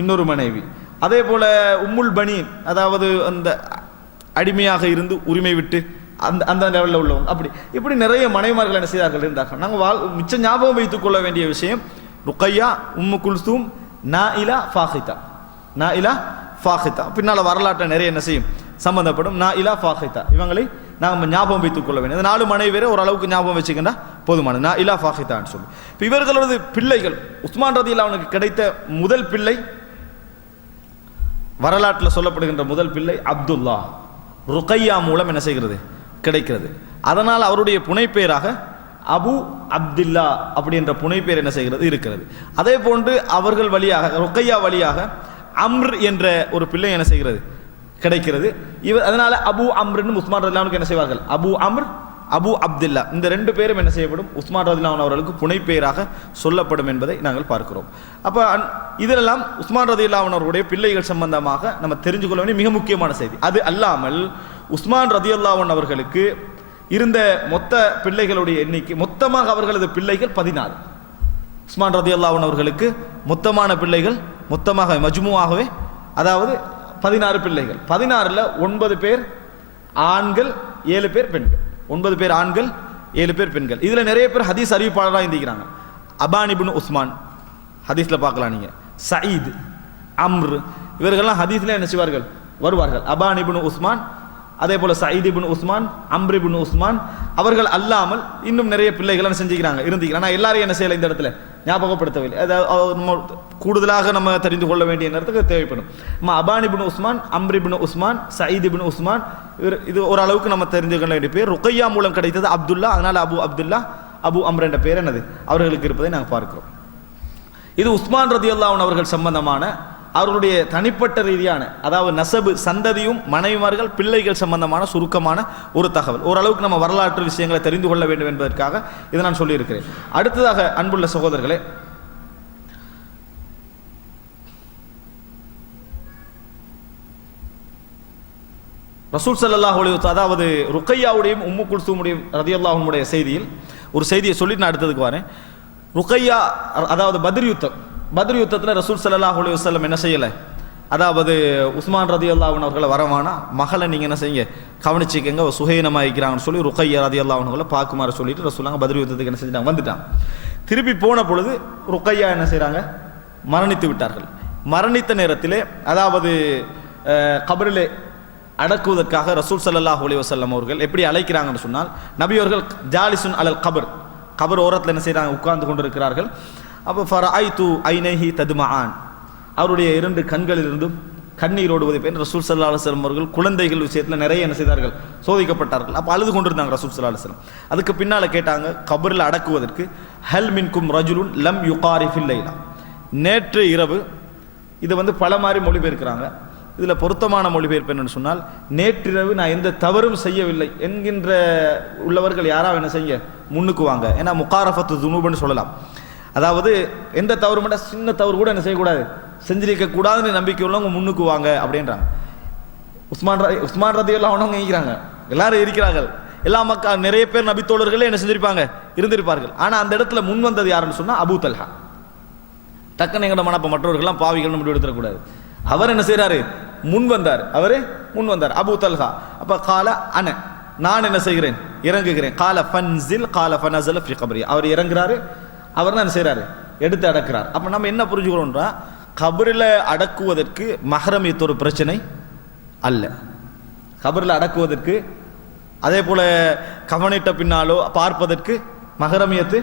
இன்னொரு மனைவி. அதே போல உம்முல் பனீன், அதாவது அந்த அடிமையாக இருந்து உரிமை விட்டு அந்த அந்த லெவலில் உள்ளவங்க. இப்படி நிறைய மனைவிமார்கள் என்ன செய்தார்கள், இருந்தார்கள். நாங்கள் மிச்ச ஞாபகம் வைத்துக் கொள்ள வேண்டிய விஷயம், ருக்கையா, உம்மு குல்சூம், நாயிலா, ஃபாஹிதா. பின்னால வரலாற்றை நிறைய என்ன செய்யும் சம்பந்தப்படும். நாயிலா, ஃபாஹிதா இவங்களை நாம் ஞாபகம் வைத்துக் கொள்ள வேண்டும். 4 மனைவி வேற ஓரளவுக்கு ஞாபகம் வச்சுக்கிட்டா போதுமான. நாயிலா, ஃபாஹிதான்னு சொல்லி. இப்போ இவர்களது பிள்ளைகள், உஸ்மான் ரலியல்லாஹு அன்ஹுவுக்கு கிடைத்த முதல் பிள்ளை, வரலாற்றில் சொல்லப்படுகின்ற முதல் பிள்ளை அப்துல்லா, ருக்கையா மூலம் என்ன செய்கிறது, கிடைக்கிறது. அதனால் அவருடைய புனைப்பெயராக அபு அப்துல்லா அப்படி என்ற புனைப்பெயர் என்ன செய்கிறது, இருக்கிறது. அதே போன்று அவர்கள் வழியாக, ருக்கையா வழியாக அம்ர் என்ற ஒரு பிள்ளை என்ன செய்கிறது, கிடைக்கிறது. அதனால அபு அம்ருன்னு உஸ்மான் ரலியல்லாஹு அன்ஹுவுக்கு என்ன செய்வார்கள், அபு அம்ர், அபு அப்துல்லா, இந்த 2 பேரும் என்ன செய்யப்படும், உஸ்மான் ரலியல்லாஹு அன்ஹு அவர்களுக்கு புனைப்பெயராக சொல்லப்படும் என்பதை நாங்கள் பார்க்கிறோம். அப்ப இதெல்லாம் உஸ்மான் ரலியல்லாஹு அன்ஹு அவருடைய பிள்ளைகள் சம்பந்தமாக நம்ம தெரிஞ்சு கொள்ள வேண்டிய மிக முக்கியமான செய்தி. அது அல்லாமல் உஸ்மான் ரலியல்லாஹு அன்ஹு அவர்களுக்கு இருந்த மொத்த பிள்ளைகளுடைய எண்ணிக்கை, மொத்தமாக அவர்களது பிள்ளைகள் 14. உஸ்மான் ரலியல்லாஹு அன்ஹு அவர்களுக்கு மொத்தமான பிள்ளைகள், மொத்தமாக மஜ்மூஆகவே அதாவது 16 பிள்ளைகள். 16ல் 9 பேர் ஆண்கள், 7 பேர் பெண்கள். 9 பேர் ஆண்கள், 7 பேர் பெண்கள். இதுல நிறைய பேர் ஹதீஸ் அறிவிப்பாளராக இருந்திருக்கிறாங்க. அபான் இப்னு உஸ்மான் ஹதீஸ்ல பார்க்கலாம் நீங்க, சயீத், அம்ர், இவர்கள்லாம் ஹதீஸ்ல என்ன செய்வார்கள், வருவார்கள். அபான் இப்னு உஸ்மான், அதே போல சயீத் இப்னு உஸ்மான், அம்ர் இப்னு உஸ்மான், அவர்கள் அல்லாமல் இன்னும் நிறைய பிள்ளைகள் என்ன செஞ்சுக்கிறாங்க, இருந்திருக்கிறாங்க. ஆனால் எல்லாரையும் என்ன செய்யலை இந்த இடத்துல ஞாபகப்படுத்தவில்லை. அதாவது கூடுதலாக நம்ம தெரிந்து கொள்ள வேண்டிய நேரத்துக்கு தேவைப்படும். அபான் இப்னு உஸ்மான், அம்ர் இப்னு உஸ்மான், சயீத் இப்னு உஸ்மான், இது ஓரளவுக்கு நம்ம தெரிந்து கொள்ள வேண்டிய பேர். ருக்கையா மூலம் கிடைத்தது அப்துல்லா, அதனால அபு அப்துல்லா, அபு அம்ர் என்ற பேர் என்னது அவர்களுக்கு இருப்பதை நாங்கள் பார்க்கிறோம். இது உஸ்மான் ரலியல்லாஹு அன்ஹு அவர்கள் சம்பந்தமான அவர்களுடைய தனிப்பட்ட ரீதியான, அதாவது நசபு, சந்ததியும், மனைவிமார்கள், பிள்ளைகள் சம்பந்தமான சுருக்கமான ஒரு தகவல். ஓரளவுக்கு நம்ம வரலாற்று விஷயங்களை தெரிந்து கொள்ள வேண்டும் என்பதற்காக இதை நான் சொல்லியிருக்கிறேன். அடுத்ததாக அன்புள்ள சகோதரர்களே, ரசூல் ஸல்லல்லாஹு அலைஹி வஸல்லம், அதாவது ருக்கையாவுடையும் உம்மு குல்சூமுடையும் ரலியல்லாஹு அன்ஹுடைய செய்தியில் ஒரு செய்தியை சொல்லி நான் அடுத்ததுக்கு வரேன். ருக்கையா, அதாவது பத்ர் யுத்தத்தில் ரசூல் ஸல்லல்லாஹு அலைஹி வஸல்லம் என்ன செய்யலை, அதாவது உஸ்மான் ரலியல்லாஹு அன்ஹு அவர்களை வரவானா, மகளை நீங்கள் என்ன செய்யுங்க, கவனிச்சிக்கங்க, சுகைனமாக இருக்கிறாங்கன்னு சொல்லி ருக்கையா ரலியல்லாஹு அன்ஹுவை பார்க்குமாறு சொல்லிட்டு ரசூலுல்லாஹ் பத்ர் யுத்தத்துக்கு என்ன செஞ்சிட்டாங்க, வந்துட்டாங்க. திருப்பி போன பொழுது ருக்கையா என்ன செய்கிறாங்க, மரணித்து விட்டார்கள். மரணித்த நேரத்திலே, அதாவது கபரிலே அடக்குவதற்காக ரசூல் ஸல்லல்லாஹு அலைஹி வஸல்லம் அவர்கள் எப்படி அழைக்கிறாங்கன்னு சொன்னால், நபி அவர்கள் ஜாலிசுன் அலல் கபர் ஓரத்தில் என்ன செய்கிறாங்க, உட்கார்ந்து கொண்டிருக்கிறார்கள். அப்போ ஃபரஐது ஐனைஹி ததுமஆன், அவருடைய 2 கண்களிலிருந்தும் கண்ணீர் ஓடுவதை பெண் ரசூல் ஸல்லல்லாஹு அலைஹி வஸல்லம் அவர்கள் குழந்தைகள் விஷயத்தில் நிறைய என்ன செய்தார்கள், சோதிக்கப்பட்டார்கள். அப்போ அழுது கொண்டிருந்தாங்க ரசூல் ஸல்லல்லாஹு அலைஹி வஸல்லம். அதுக்கு பின்னால் கேட்டாங்க, கபரில் அடக்குவதற்கு ஹல் மின்கும் ரஜுலுன் லம் யுகாரி ஃபில் லைலா, நேற்று இரவு, இது பல மாதிரி மொழிபெயர்க்கிறாங்க. இதில் பொருத்தமான மொழிபெயர்ப்பு என்னன்னு சொன்னால், நேற்றிரவு நான் எந்த தவறும் செய்யவில்லை என்கின்ற உள்ளவர்கள் யாராவது என்ன செய்ய முன்னுக்கு வாங்க. ஏன்னா முகாரஃபத்து துனூபுன்னு சொல்லலாம். அதாவது எந்த தவறு மட்டும், சின்ன தவறு கூட என்ன செய்யக்கூடாது, செஞ்சிருக்க கூடாதுன்னு நம்பிக்கை உள்ளவங்க முன்னுக்கு வாங்க அப்படின்றாங்க. உஸ்மான் ரலியல்லாஹு அன்ஹு இருக்கிறாங்க, எல்லாரும் இருக்கிறார்கள். எல்லா மக்கள் நிறைய பேர் நபித்தோழர்களே என்ன செஞ்சிருப்பாங்க, இருந்திருப்பார்கள். ஆனால் அந்த இடத்துல முன் வந்தது யாருன்னு சொன்னால் அபூ தல்ஹா. டக்குன்னு எங்கட மனப்ப மற்றவர்கள்லாம் பாவிகள் நம்ம எடுத்துடக்கூடாது. அவர் என்ன செய்யறாரு, முன் வந்தார். அவரே முன் வந்தார், அபூ தல்ஹா. அப்ப கால அன, நான் என்ன செய்கிறேன், இறங்குகிறேன். கால ஃபன்சில் கால ஃபனஸல ஃபி கப்ரி, அவர் இறங்குறாரு, அவர் தான் என்ன செய்யறாரு, எடுத்து அடக்கிறார். அப்ப நம்ம என்ன புரிஞ்சுக்கிறோம்னா, கபரில் அடக்குவதற்கு மஹரமியத்து ஒரு பிரச்சனை அல்ல. கபரில் அடக்குவதற்கு, அதே போல கவனிட்ட பின்னாலோ பார்ப்பதற்கு மஹரமியத்து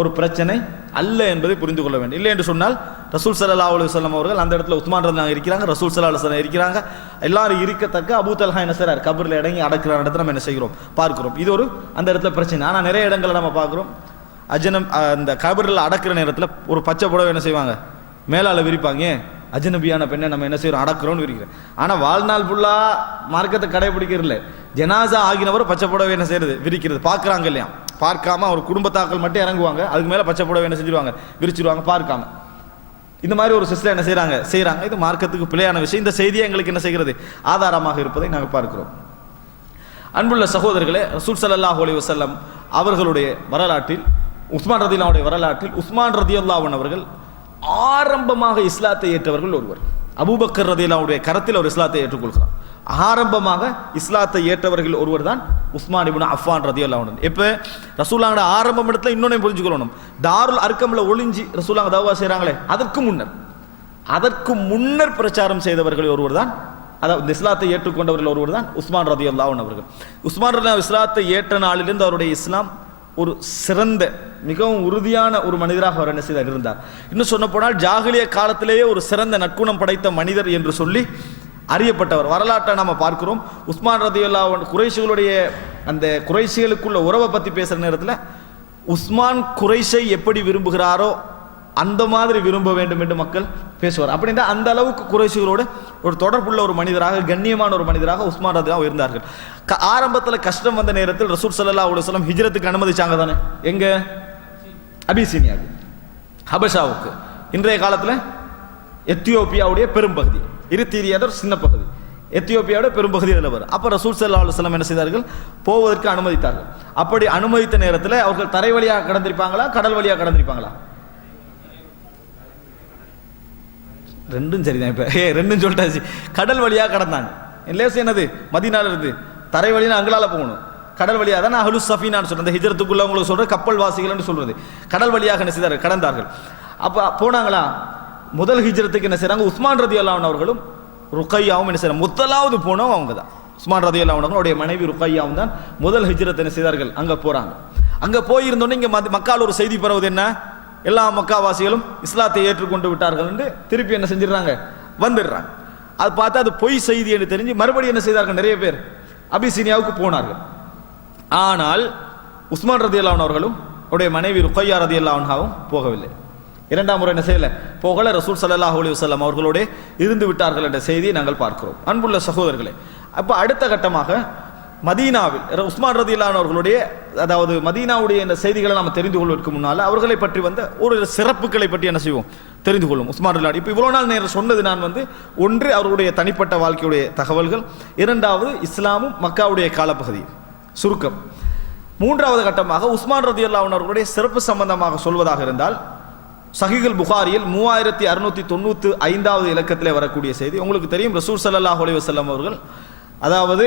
ஒரு பிரச்சனை அல்ல என்பதை புரிந்து கொள்ள வேண்டும். இல்லை என்று சொன்னால் ரசூல் ஸல்லல்லாஹு அலைஹி வஸல்லம் அவர்கள் அந்த இடத்துல உஸ்மான் ரலியல்லாஹு இருக்கிறாங்க, ரசூல் ஸல்லல்லாஹு அலைஹி வஸல்லம் இருக்கிறாங்க, எல்லாரும் இருக்கத்தக்க அபூ தல்ஹா என்ன செய்றார், கபரில் இறங்கி அடக்குற இடத்துல நம்ம என்ன செய்கிறோம், பார்க்கிறோம். இது ஒரு அந்த இடத்துல பிரச்சனை. ஆனால் நிறைய இடங்களை நம்ம பார்க்கிறோம், அஜனம் அந்த கபரில் அடக்குற நேரத்தில் ஒரு பச்சை புடவை என்ன செய்வாங்க, மேலால விரிப்பாங்க. அஜனபியான பெண்ணை நம்ம என்ன செய்யறோம், அடக்குறோம்னு விரிக்கிறோம். ஆனால் வாழ்நாள் ஃபுல்லா மார்க்கத்தை கடைபிடிக்கிறதில்ல. ஜனாசா ஆகினவர் பச்சை புடவை என்ன செய்யறது, விரிக்கிறது பார்க்குறாங்க இல்லையா, பார்க்காம ஒரு குடும்பத்தாக்கள் மட்டும் இறங்குவாங்க, அதுக்கு மேலே பச்சை புடவை என்ன செஞ்சிருவாங்க, விரிச்சிருவாங்க பார்க்காம. இந்த மாதிரி ஒரு சிஸ்டம் என்ன செய்யறாங்க. இது மார்க்கத்துக்கு பிழையான விஷயம். இந்த செய்தியை எங்களுக்கு என்ன செய்கிறது, ஆதாரமாக இருப்பதை நாங்கள் பார்க்கிறோம். அன்புள்ள சகோதரர்களே, ரசூல் ஸல்லல்லாஹு அலைஹி வஸல்லம் அவர்களுடைய வரலாற்றில், உஸ்மான் ரதியல்லாஹுடைய வரலாற்றில், உஸ்மான் ரதியல்லாஹு அவர்கள் ஆரம்பமாக இஸ்லாத்தை ஏற்றவர்கள் ஒருவர். அபூபக்கர் ரதியல்லாஹுடைய கரத்தில் ஒரு இஸ்லாத்தை ஏற்றுக்கொள்கிறார். ஆரம்பமாக இஸ்லாத்தை ஏற்றவர்கள் ஒருவர் தான் உஸ்மான் இப்னு அஃபான் ரதியல்லாஹு அன்ஹு. இப்போ ரசூலுல்லாஹ்வோட ஆரம்பம் இடத்துல இன்னொன்னு புரிஞ்சுக்கணும், தாருல் அர்கம்ல ஒளிஞ்சி ரசூலுல்லாஹ் தஅவா செய்றாங்களே, அதற்கு முன்னர் பிரச்சாரம் செய்தவர்கள் ஒருவர் தான், அதாவது இஸ்லாத்தை ஏற்றுக்கொண்டவர்கள் ஒருவர் தான் உஸ்மான் ரதியல்லாஹு அன்ஹு அவர்கள். உஸ்மான் ரதியல்லாஹு இஸ்லாத்தை ஏற்ற நாளிலிருந்து அவருடைய இஸ்லாம் ஒரு சிறந்த மிகவும் உறுதியான ஒரு மனிதராக அவர் என்ன செய்தார், இருந்தார். இன்னும் சொல்ல போனால் ஜாகிலிய காலத்திலேயே ஒரு சிறந்த நற்குணம் படைத்த மனிதர் என்று சொல்லி அறியப்பட்டவர். வரலாற்றை நாம பார்க்கிறோம். உஸ்மான் ரதியல்லாஹு அன்ஹு குறைஷிகளுடைய அந்த குறைஷிகளுக்குள்ள உறவை பத்தி பேசுற நேரத்தில் உஸ்மான் குறைஷை எப்படி விரும்புகிறாரோ அந்த மாதிரி விரும்ப வேண்டும் என்று மக்கள் பேசுவார். அப்படின்னா அந்த அளவுக்கு குறைஷிகளோடு ஒரு தொடர்புள்ள ஒரு மனிதராக, கண்ணியமான ஒரு மனிதராக உஸ்மான் ரதியல்லாஹு இருந்தார்கள். ஆரம்பத்தில் கஷ்டம் வந்த நேரத்தில் ரசூல் ஸல்லல்லாஹு அலைஹி வஸல்லம் ஹிஜ்ரத்துக்கு அனுமதிச்சாங்க தானே, எங்க, அபிசீனியாவுக்கு, ஹபஷாவுக்கு. இன்றைய காலத்தில் எத்தியோப்பியாவுடைய பெரும்பகுதி, இரித்திரியாத ஒரு சின்ன பகுதி, எத்தியோப்பியாவோட பெரும்பகுதி அதில் வரும். அப்போ ரசூல் ஸல்லல்லாஹு அலைஹி வஸல்லம் என்ன செய்தார்கள், போவதற்கு அனுமதித்தார்கள். அப்படி அனுமதித்த நேரத்தில் அவர்கள் தரை வழியாக கடந்திருப்பாங்களா, கடல் வழியாக கடந்திருப்பாங்களா? ரெண்டும் சரிதான். இப்போ ரெண்டும் சொல்லிட்டாச்சு. கடல் வழியாக கடந்தாங்க. லேசு என்னது, மதீனால இருந்து தரை வழியா அங்களால போகணும், கடல் வழியாக தான் அஹ்லு ஸஃபீனான்னு சொல்றது, இந்த ஹிஜ்ரத்துக்குள்ள உங்களுக்கு சொல்ற கப்பல் வாசிகள்னு சொல்றது, கடல் வழியாக என்ன செய்தார்கள், கடந்தார்கள். அப்ப போனாங்களா, முதல் ஹிஜ்ரத்துக்கு என்ன செய்றாங்க, உஸ்மான் ரதியல்லாஹு அன்ஹு அவர்களும் ருக்கையாவும் என்ன செய்றாங்க, முதலாவது போனவங்க அவங்க தான். உஸ்மான் ரதியல்லாஹு அன்ஹு அவருடைய மனைவி ருக்கையாவும் தான் முதல் ஹிஜ்ரத் என்ன செய்தார்கள், அங்க போறாங்க. அங்க போயிருந்தோன்னே இங்க மக்கால் ஒரு செய்தி பரவுது, என்ன, எல்லா மக்காவாசிகளும் இஸ்லாத்தை ஏற்றுக்கொண்டு விட்டார்கள் என்று திருப்பி என்ன செஞ்சிடறாங்க, வந்துடுறாங்க. அது பார்த்தா அது பொய் செய்தி என்று தெரிஞ்சு மறுபடியும் என்ன செய்தார்கள், நிறைய பேர் அபிசீனியாவுக்கு போனார்கள். ஆனால் உஸ்மான் ரதியல்லாஹு அன்ஹு அவர்களும் அவருடைய மனைவி ருக்கையா ரதியல்லாஹு அன்ஹாவும் போகவில்லை. இரண்டாம் முறை என்ன செய்யல, போகல. ரசூல் ஸல்லல்லாஹு அலைஹி வஸல்லம் அவர்களோட இருந்து விட்டார்கள் என்ற செய்தியை நாங்கள் பார்க்கிறோம். அன்புள்ள சகோதரர்களே, அப்ப அடுத்த கட்டமாக மதீனாவில் உஸ்மான் ரதியல்லாஹு அன்ஹு அவர்களுடைய, அதாவது மதீனாவுடைய இந்த செய்திகளை நாம் தெரிந்து கொள்வதற்கு முன்னால் அவர்களை பற்றி வந்த ஒரு சிறப்புகளை பற்றி என்ன செய்வோம், தெரிந்து கொள்ளும். உஸ்மான் ரலியல்லாஹு இப்போ இவ்வளோ நாள் நேரம் சொன்னது நான் ஒன்று அவருடைய தனிப்பட்ட வாழ்க்கையுடைய தகவல்கள், இரண்டாவது இஸ்லாமும் மக்காவுடைய காலப்பகுதி சுருக்கம், மூன்றாவது கட்டமாக உஸ்மான் ரலியல்லாஹு அன்ஹு அவர்களுடைய சிறப்பு சம்பந்தமாக சொல்வதாக இருந்தால் சஹீஹுல் புகாரியில் 3695வது இலக்கத்திலே வரக்கூடிய செய்தி உங்களுக்கு தெரியும். ரசூல் ஸல்லல்லாஹு அலைஹி வஸல்லம் அவர்கள் அதாவது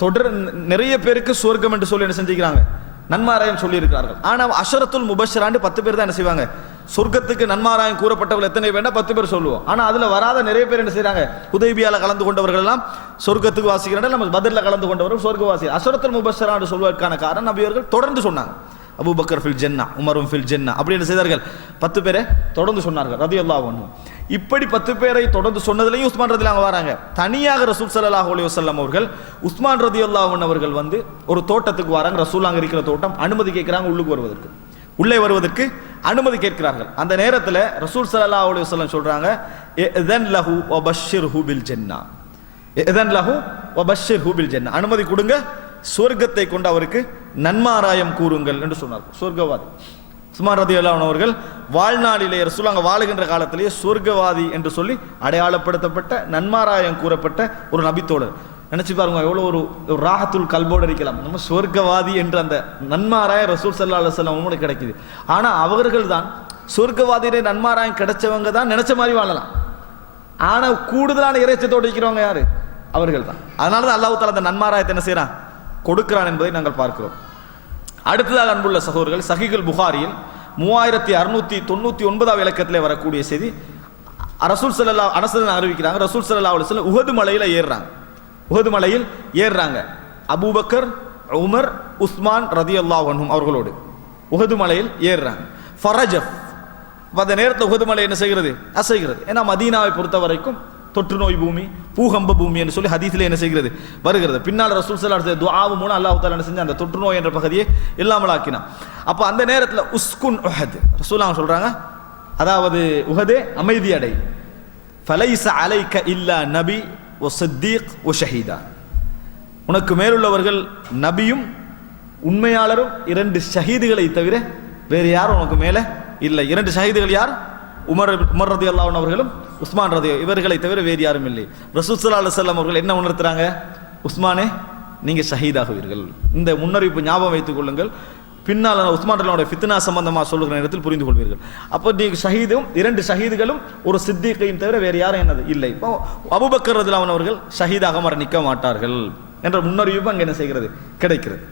தொடர் நிறைய பேருக்கு சொர்க்கம் என்று சொல்லி என்ன செஞ்சுக்கிறாங்க, நன்மாராயம் சொல்லி இருக்கிறார்கள். ஆனால் அஷரத்துல் முபஷரான்னு 10 பேர் தான் என்ன செய்வாங்க, சொர்க்கத்துக்கு நன்மாராயம் கூறப்பட்டவர்கள் எத்தனை வேண்டாம் 10 பேர் சொல்லுவோம். ஆனால் அதுல வராத நிறைய பேர் என்ன செய்யறாங்க, ஹுதைபியால கலந்து கொண்டவர்கள் எல்லாம் சொர்க்கத்துக்கு வாசிக்கிறாங்க, நம்ம பத்ர்ல கலந்து கொண்டவர்கள் சொர்க்கவாசி. அஷரத்துல் முபஷரான்னு சொல்வதற்கான காரணம் நபி அவர்கள் தொடர்ந்து சொன்னாங்க, அபூபக்கர் ஃபில் ஜன்னா, உமரும் ஃபில் ஜன்னா அப்படி என்ன செய்தார்கள், 10 பேரை தொடர்ந்து சொன்னார்கள் ரலியல்லாஹு அன்ஹு. இப்படி 10 பேரை தொடர்ந்து சொன்னதுலையும் உஸ்மான் ரலியல்லாஹு அன்ஹு வராங்க. தனியாக ரசூல் ஸல்லல்லாஹு அலைஹி வஸல்லம் அவர்கள் உஸ்மான் ரலியல்லாஹு அன்ஹு அவர்கள் ஒரு தோட்டத்துக்கு வராங்க. ரசூல் அங்க இருக்கிற தோட்டம், அனுமதி கேட்கிறாங்க உள்ளுக்கு வருவதற்கு, உள்ளே வருவதற்கு அனுமதி கேட்கிறார்கள். அந்த நேரத்தில் ரசூல் ஸல்லல்லாஹு அலைஹி வஸல்லம் சொல்றாங்க, இதன் லஹு வபஷ்ஷிர்ஹு பில் ஜன்னா, இதன் லஹு வபஷ்ஷிர்ஹு பில் ஜன்னா, அனுமதி கொடுங்க, சொர்க்கத்தை கொண்டு அவருக்கு நன்மாராயம் கூறுங்கள் என்று சொன்னார். சொர்க்கவாதி உஸ்மான் ரலியல்லாஹு அன்ஹு அவர்கள் வாழ்நாளிலே ரசூல் அங்க வாழுகின்ற காலத்திலேயே சொர்க்கவாதி என்று சொல்லி அடையாளப்படுத்தப்பட்ட, நன்மாராயம் கூறப்பட்ட ஒரு நபித்தோழர். நினைச்சு பாருங்க, எவ்வளோ ஒரு ராஹத்துல் கல்போடு இருக்கலாம். நம்ம சொர்க்கவாதி என்ற அந்த நன்மாராய ரசூல் ஸல்லல்லாஹு அலைஹி வஸல்லம் உங்களுக்கு கிடைக்குது. ஆனால் அவர்கள் தான் சொர்க்கவாதியிலே நன்மாராயம் கிடைச்சவங்க தான் நினைச்ச மாதிரி வாழலாம். ஆனால் கூடுதலான இறைச்சத்தோடு இருக்கிறவங்க யாரு? அவர்கள் தான். அதனால தான் அல்லாஹ் தஆலா அந்த நன்மாராயத்தை என்ன செய்யறான், கொடுக்கிறான் என்பதை நாங்கள் பார்க்கிறோம். அடுத்ததாக அன்புள்ள சகோதரர்கள், சஹீஹுல் புகாரியில் 3699 இலக்கத்திலே வரக்கூடிய செய்தி, ரசூல் ஸல்லல்லாஹு அலைஹி வஸல்லம் அறிவிக்கிறாங்க, ரசூல் ஸல்லல்லாஹு அலைஹி வஸல்லம் உஹது மலையில் ஏறுறாங்க. உஹது மலையில் ஏறுறாங்க அபூபக்கர், உமர், உஸ்மான் ரதியல்லாஹு அன்ஹும் அவர்களோடு உஹது மலையில் ஏறுறாங்க. ஃபரஜஃப், அந்த நேரத்தில் உஹது மலை என்ன செய்கிறது, அசைகிறது. ஏன்னா மதீனாவை பொறுத்த வரைக்கும் தொற்று நோய் பூமி, பூகம்ப பூமி என்று சொல்லி ஹதீஸிலே என்ன செய்கிறது, வருகிறது. பின்னால் ரசூல் ஸல்லல்லாஹு அலைஹி வஸல்லம் துஆவு மூலம் அல்லாஹ் தஆலா என்ன செஞ்ச அந்த தொற்று நோய் என்ற பகுதியை இல்லாமல் ஆக்கினான். அப்போ அந்த நேரத்தில் உஸ்குன் உஹத், ரசூலுல்லாஹ் சொல்றாங்க, அதாவது உஹதே அமைதி அடை, ஃபலைஸ அலைக இல்லா நபி வ சித்தீக் வ ஷஹீதா, உனக்கு மேலுள்ளவர்கள் நபியும் உண்மையாளரும் 2 ஷஹீதுகளை தவிர வேறு யாரும் உனக்கு மேலே இல்லை. 2 ஷஹீதுகள் யார்? உமர் ரலியல்லாஹு அன்ஹு அவர்களும் உஸ்மான் இவர்களை தவிர வேறு யாரும் இல்லை. ரசூல் ஸல்லல்லாஹு அலைஹி வஸல்லம் அவர்கள் என்ன உணர்த்துறாங்க, உஸ்மானே நீங்க ஷஹீதாகுவீர்கள். இந்த முன்னறிவிப்பு ஞாபகம் வைத்துக் கொள்ளுங்கள். பின்னால் உஸ்மான் ரலியல்லாஹு ஃபித்னா சம்பந்தமாக சொல்லுகிற நேரத்தில் புரிந்து கொள்வீர்கள். அப்போ நீங்க ஷஹீதும் 2 ஷஹீதுகளும் ஒரு சித்திகையும் தவிர வேறு யாரும் என்னது இல்லை. இப்போ அபூபக்கர் ரலியல்லாஹு அன்ஹு அவர்கள் ஷஹீதாக மரணிக்க மாட்டார்கள் என்ற முன்னறிவிப்பு அங்கே என்ன செய்கிறது, கிடைக்கிறது.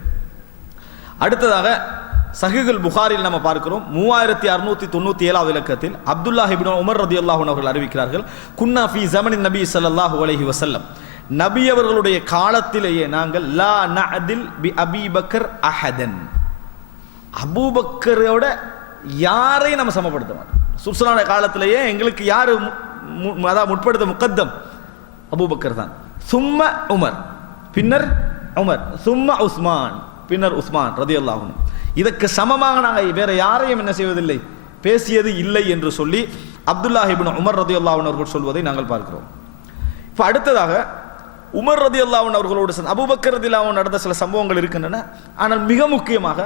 அடுத்ததாக சஹீஹுல் புகாரில் நம்ம பார்க்கிறோம் 3697 இலக்கத்தில் அப்துல்லாஹ் இப்னு உமர் ரலியல்லாஹு அன்ஹு அவர்கள் அறிவிக்கிறார்கள், குன்னா ஃபீ ஸமனின் நபி ஸல்லல்லாஹு அலைஹி வஸல்லம், நபி அவர்களுடைய காலத்திலேயே நாங்கள் லா நஅதில் பி அபீ பக்கர் அஹதன், அபூபக்கரோட யாரையும் நம்ம சமப்படுத்த மாட்டோம். சுல்சலான காலத்திலேயே எங்களுக்கு யாரு அதாவது முற்படுத்த முகத்தம் அபூபக்கர் தான். சும்ம உமர், பின்னர் உமர், சும்ம உஸ்மான், பின்னர் உஸ்மான் ரலியல்லாஹு அன்ஹு. இதற்கு சமமாக நாங்கள் வேற யாரையும் என்ன செய்வதில்லை, பேசியது இல்லை என்று சொல்லி அப்துல்லாஹ் இப்னு உமர் ரலியல்லாஹு அன்ஹு அவர்கள் சொல்வதை நாங்கள் பார்க்கிறோம். இப்போ அடுத்ததாக உமர் ரலியல்லாஹு அன்ஹு அவர்களோடு அபூபக்கர் ரலியல்லாஹு அன்ஹு நடந்த சில சம்பவங்கள் இருக்கின்றன. ஆனால் மிக முக்கியமாக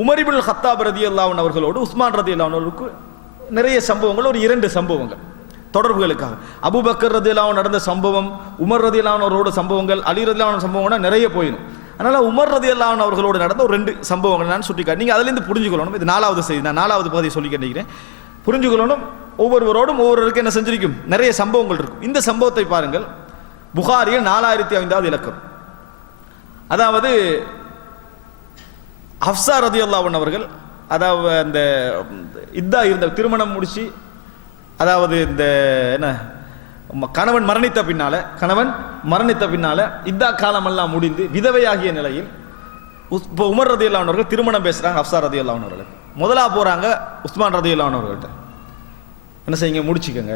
உமர் இப்னுல் கத்தாப் ரலியல்லாஹு அன்ஹு அவர்களோடு உஸ்மான் ரலியல்லாஹு அன்ஹு அவர்களுக்கு நிறைய சம்பவங்கள், ஒரு 2 சம்பவங்கள் தொடர்புகளுக்காக. அபூபக்கர் ரலியல்லாஹு அன்ஹு நடந்த சம்பவம், உமர் ரலியல்லாஹு அன்ஹு அவரோட சம்பவங்கள், அலி ரலியல்லாஹு அன்ஹு சம்பவங்கள் நிறைய போயிடும். அதனால உமர் ரலியல்லாஹு அன்ஹு அவர்களோடு நடந்த ஒரு 2 சம்பவங்கள் நான் சுட்டிக்காட்டு, நீங்க அதிலிருந்து புரிஞ்சுக்கணும். இது 4வது செய்தி, நான் 4வது பகுதியை சொல்லி கேட்கிறேன். புரிஞ்சுக்கணும், ஒவ்வொருவரோடும் ஒவ்வொருவருக்கு என்ன செஞ்சிருக்கும், நிறைய சம்பவங்கள் இருக்கும். இந்த சம்பவத்தை பாருங்கள், புகாரியில் 4005 இலக்கம். அதாவது ஹஃப்ஸா ரலியல்லாஹு அன்ஹா அவர்கள், அதாவது அந்த இத்தா இருந்த திருமணம் முடிச்சு, அதாவது இந்த என்ன கணவன் மரணித்த பின்னால இத்தா காலமெல்லாம் முடிந்து விதவையாகிய நிலையில் இப்போ உமர் ரலியல்லாஹு அன்ஹு அவர்கள் திருமணம் பேசுறாங்க ஹஃப்ஸா ரலியல்லாஹு அன்ஹா அவர்களுக்கு. முதலா போறாங்க உஸ்மான் ரலியல்லாஹு அன்ஹு அவர்கள்ட்ட, என்ன செய்யுங்க, முடிச்சுக்கங்க.